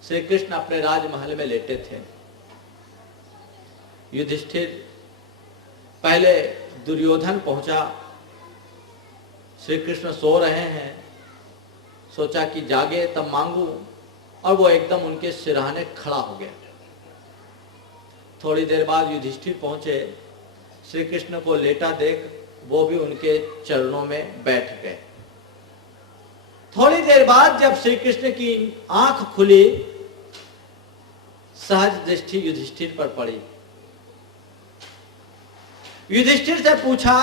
श्री कृष्ण अपने राजमहल में लेटे थे। युधिष्ठिर, पहले दुर्योधन पहुंचा, श्री कृष्ण सो रहे हैं, सोचा कि जागे तब मांगू, और वो एकदम उनके सिरहाने खड़ा हो गया। थोड़ी देर बाद युधिष्ठिर पहुंचे, श्री कृष्ण को लेटा देख वो भी उनके चरणों में बैठ गए। थोड़ी देर बाद जब श्री कृष्ण की आंख खुली, सहज दृष्टि युधिष्ठिर पर पड़ी। युधिष्ठिर से पूछा,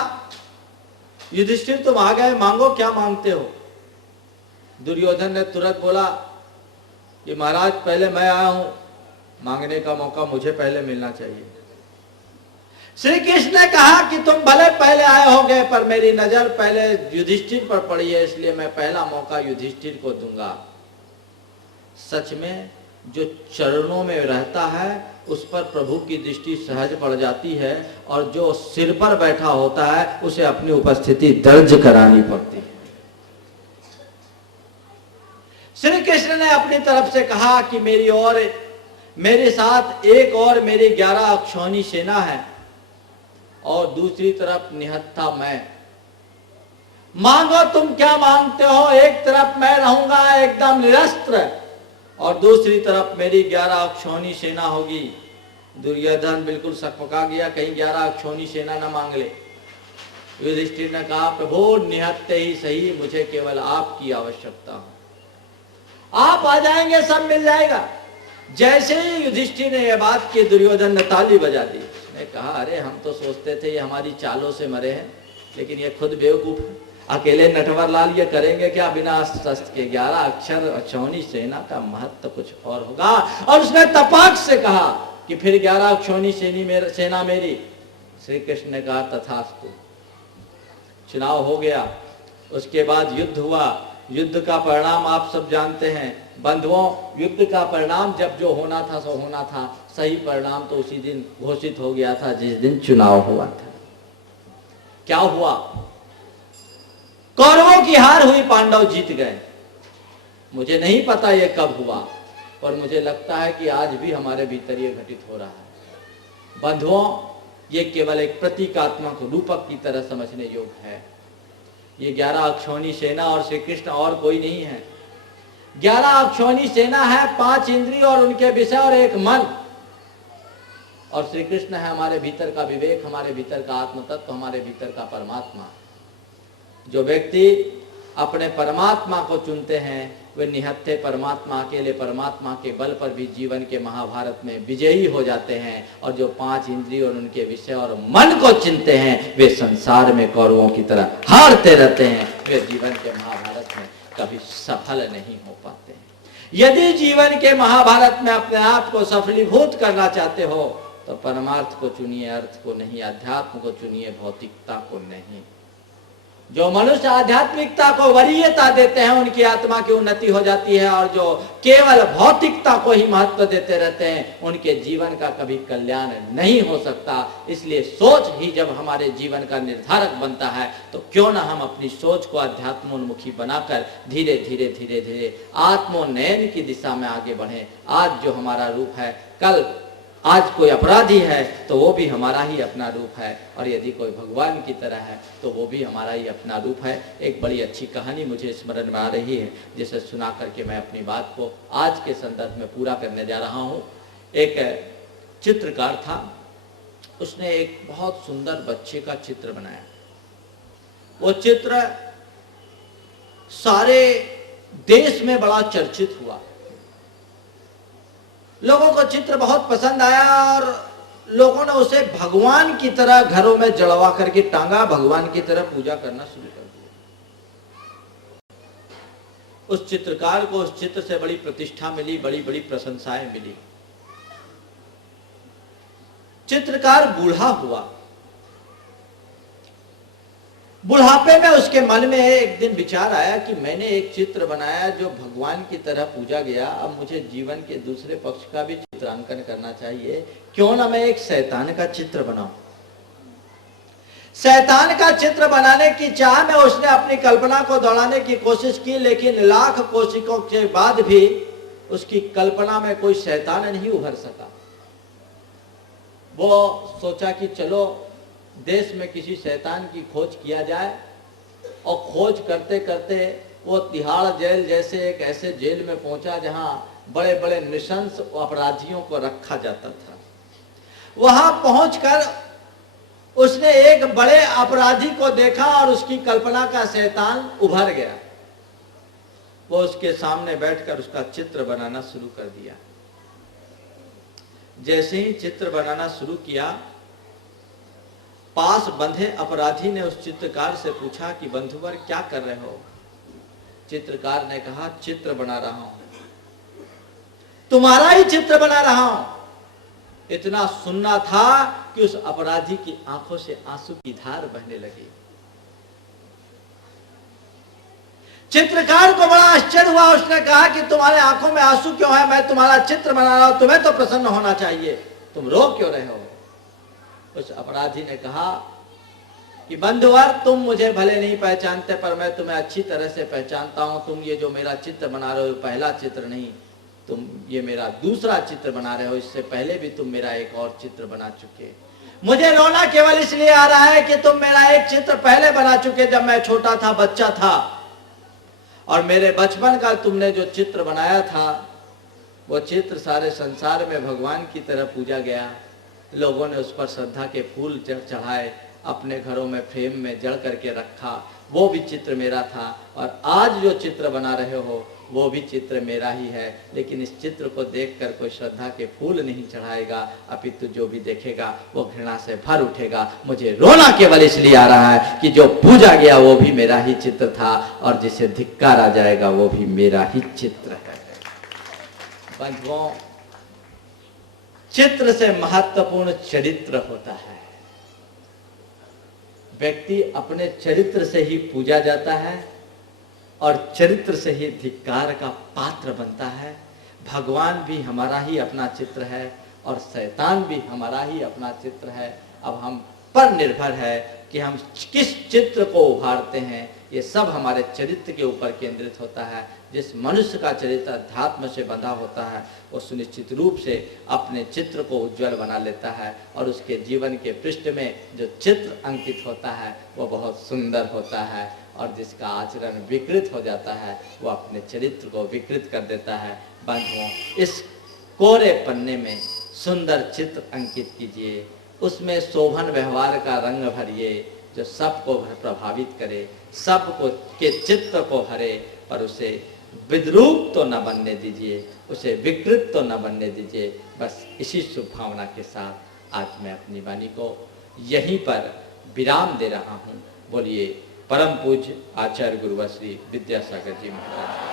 युधिष्ठिर तुम आ गए, मांगो, क्या मांगते हो। दुर्योधन ने तुरंत बोला कि महाराज पहले मैं आया हूं, मांगने का मौका मुझे पहले मिलना चाहिए। श्री कृष्ण ने कहा कि तुम भले पहले आए होगे, पर मेरी नजर पहले युधिष्ठिर पर पड़ी है, इसलिए मैं पहला मौका युधिष्ठिर को दूंगा। सच में जो चरणों में रहता है उस पर प्रभु की दृष्टि सहज पड़ जाती है, और जो सिर पर बैठा होता है उसे अपनी उपस्थिति दर्ज करानी पड़ती है। श्री कृष्ण ने अपनी तरफ से कहा कि मेरे साथ एक और मेरी 11 अक्षौणी सेना है, और दूसरी तरफ निहत्था मैं। मांगो तुम क्या मांगते हो। एक तरफ मैं रहूंगा एकदम निरस्त्र, और दूसरी तरफ मेरी 11 अक्षौणी सेना होगी। दुर्योधन बिल्कुल सकपका गया, कहीं 11 अक्षौणी सेना न मांग ले। युधिष्ठिर ने कहा, प्रभु निहत्ते ही सही, मुझे केवल आपकी आवश्यकता हो। आप आ जाएंगे सब मिल जाएगा। जैसे ही युधिष्ठिर ने यह बात की, दुर्योधन ने ताली बजा दी। ने कहा, अरे हम तो सोचते थे ये हमारी चालों से मरे हैं, लेकिन ये खुद बेवकूफ है। अकेले नटवर लाल ये करेंगे क्या बिना शस्त्र के। 11 अक्षौणी सेना का महत्व कुछ और होगा। और उसने तपाक से कहा कि फिर 11 अक्षौणी सेना मेरी। श्री कृष्ण ने कहा, तथास्तु। चुनाव हो गया, उसके बाद युद्ध हुआ। युद्ध का परिणाम आप सब जानते हैं बंधुओं। युद्ध का परिणाम जब जो होना था सो होना था। सही परिणाम तो उसी दिन घोषित हो गया था जिस दिन चुनाव हुआ था। क्या हुआ? कौरवों की हार हुई, पांडव जीत गए। मुझे नहीं पता ये कब हुआ, पर मुझे लगता है कि आज भी हमारे भीतर ये घटित हो रहा है। बंधुओं, ये केवल एक प्रतीकात्मक रूपक की तरह समझने योग्य है। ये 11 अक्षौणी सेना और श्री कृष्ण और कोई नहीं है। 11 अक्षौणी सेना है, 5 इंद्रिय और उनके विषय और एक मन। और श्री कृष्ण है हमारे भीतर का विवेक, हमारे भीतर का आत्म तत्व, हमारे भीतर का परमात्मा। जो व्यक्ति अपने परमात्मा को चुनते हैं वे निहत्थे परमात्मा, अकेले परमात्मा के बल पर भी जीवन के महाभारत में विजयी हो जाते हैं। और जो 5 इंद्रिय और उनके विषय और मन को चिनते हैं वे संसार में कौरवों की तरह हारते रहते हैं। वे जीवन के महाभारत में कभी सफल नहीं हो पाते हैं। यदि जीवन के महाभारत में अपने आप को सफलीभूत करना चाहते हो तो परमार्थ को चुनिए, अर्थ को नहीं। अध्यात्म को चुनिए, भौतिकता को नहीं। जो मनुष्य आध्यात्मिकता को वरीयता देते हैं उनकी आत्मा की उन्नति हो जाती है, और जो केवल भौतिकता को ही महत्व देते रहते हैं उनके जीवन का कभी कल्याण नहीं हो सकता। इसलिए सोच ही जब हमारे जीवन का निर्धारक बनता है तो क्यों ना हम अपनी सोच को अध्यात्मोन्मुखी बनाकर धीरे धीरे धीरे धीरे आत्मोन्नयन की दिशा में आगे बढ़ें। आज जो हमारा रूप है, कल आज कोई अपराधी है तो वो भी हमारा ही अपना रूप है, और यदि कोई भगवान की तरह है तो वो भी हमारा ही अपना रूप है। एक बड़ी अच्छी कहानी मुझे स्मरण में आ रही है जिसे सुना करके मैं अपनी बात को आज के संदर्भ में पूरा करने जा रहा हूँ। एक चित्रकार था, उसने एक बहुत सुंदर बच्चे का चित्र बनाया। वो चित्र सारे देश में बड़ा चर्चित हुआ। लोगों को चित्र बहुत पसंद आया और लोगों ने उसे भगवान की तरह घरों में जड़वा करके टांगा, भगवान की तरह पूजा करना शुरू कर दिया। उस चित्रकार को उस चित्र से बड़ी प्रतिष्ठा मिली, बड़ी बड़ी प्रशंसाएं मिली। चित्रकार बूढ़ा हुआ। बुढ़ापे में उसके मन में एक दिन विचार आया कि मैंने एक चित्र बनाया जो भगवान की तरह पूजा गया, अब मुझे जीवन के दूसरे पक्ष का भी चित्रांकन करना चाहिए। क्यों ना मैं एक शैतान का चित्र बनाऊं। शैतान का चित्र बनाने की चाह में उसने अपनी कल्पना को दौड़ाने की कोशिश की, लेकिन लाख कोशिशों के बाद भी उसकी कल्पना में कोई शैतान नहीं उभर सका। वो सोचा कि चलो देश में किसी शैतान की खोज किया जाए, और खोज करते करते वो तिहाड़ जेल जैसे एक ऐसे जेल में पहुंचा जहां बड़े बड़े नृशंस अपराधियों को रखा जाता था। वहां पहुंचकर उसने एक बड़े अपराधी को देखा और उसकी कल्पना का शैतान उभर गया। वो उसके सामने बैठकर उसका चित्र बनाना शुरू कर दिया। जैसे ही चित्र बनाना शुरू किया, पास बंधे अपराधी ने उस चित्रकार से पूछा कि बंधुवर क्या कर रहे हो? चित्रकार ने कहा, चित्र बना रहा हूं, तुम्हारा ही चित्र बना रहा हूं। इतना सुनना था कि उस अपराधी की आंखों से आंसू की धार बहने लगी। चित्रकार को बड़ा आश्चर्य हुआ। उसने कहा कि तुम्हारे आंखों में आंसू क्यों है? मैं तुम्हारा चित्र बना रहा हूं, तुम्हें तो प्रसन्न होना चाहिए, तुम रो क्यों रहे हो? उस अपराधी ने कहा कि बंधुवर, तुम मुझे भले नहीं पहचानते पर मैं तुम्हें अच्छी तरह से पहचानता हूं। तुम ये जो मेरा चित्र बना रहे हो पहला चित्र नहीं, तुम ये मेरा दूसरा चित्र बना रहे हो। इससे पहले भी तुम मेरा एक और चित्र बना चुके। मुझे रोना केवल इसलिए आ रहा है कि तुम मेरा एक चित्र पहले बना चुके जब मैं छोटा था, बच्चा था, और मेरे बचपन का तुमने जो चित्र बनाया था वो चित्र सारे संसार में भगवान की तरह पूजा गया। लोगों ने उस पर श्रद्धा के फूल चढ़ाए, अपने घरों में फ्रेम में जड़ करके रखा। वो भी चित्र मेरा था, और आज जो चित्र बना रहे हो वो भी चित्र मेरा ही है। लेकिन इस चित्र को देखकर कोई श्रद्धा के फूल नहीं चढ़ाएगा, अपितु जो भी देखेगा वो घृणा से भर उठेगा। मुझे रोना केवल इसलिए आ रहा है कि जो पूजा गया वो भी मेरा ही चित्र था, और जिसे धिक्कार आ जाएगा वो भी मेरा ही चित्र है। बंधुओं, चित्र से महत्वपूर्ण चरित्र होता है। व्यक्ति अपने चरित्र से ही पूजा जाता है, और चरित्र से ही धिक्कार का पात्र बनता है। भगवान भी हमारा ही अपना चित्र है और शैतान भी हमारा ही अपना चित्र है। अब हम पर निर्भर है कि हम किस चित्र को उभारते हैं। ये सब हमारे चरित्र के ऊपर केंद्रित होता है। जिस मनुष्य का चरित्र अध्यात्म से बंधा होता है वो सुनिश्चित रूप से अपने चित्र को उज्जवल बना लेता है और उसके जीवन के पृष्ठ में जो चित्र अंकित होता है वो बहुत सुंदर होता है। और जिसका आचरण विकृत हो जाता है वो अपने चरित्र को विकृत कर देता है। बंधुओं, इस कोरे पन्ने में सुंदर चित्र अंकित कीजिए, उसमें शोभन व्यवहार का रंग भरिए जो सबको प्रभावित करे, सबको के चित्त को हरे, पर उसे विद्रूप तो न बनने दीजिए, उसे विकृत तो न बनने दीजिए। बस इसी शुभ भावना के साथ आज मैं अपनी वाणी को यहीं पर विराम दे रहा हूँ। बोलिए परम पूज्य आचार्य गुरुवर श्री विद्यासागर जी महाराज।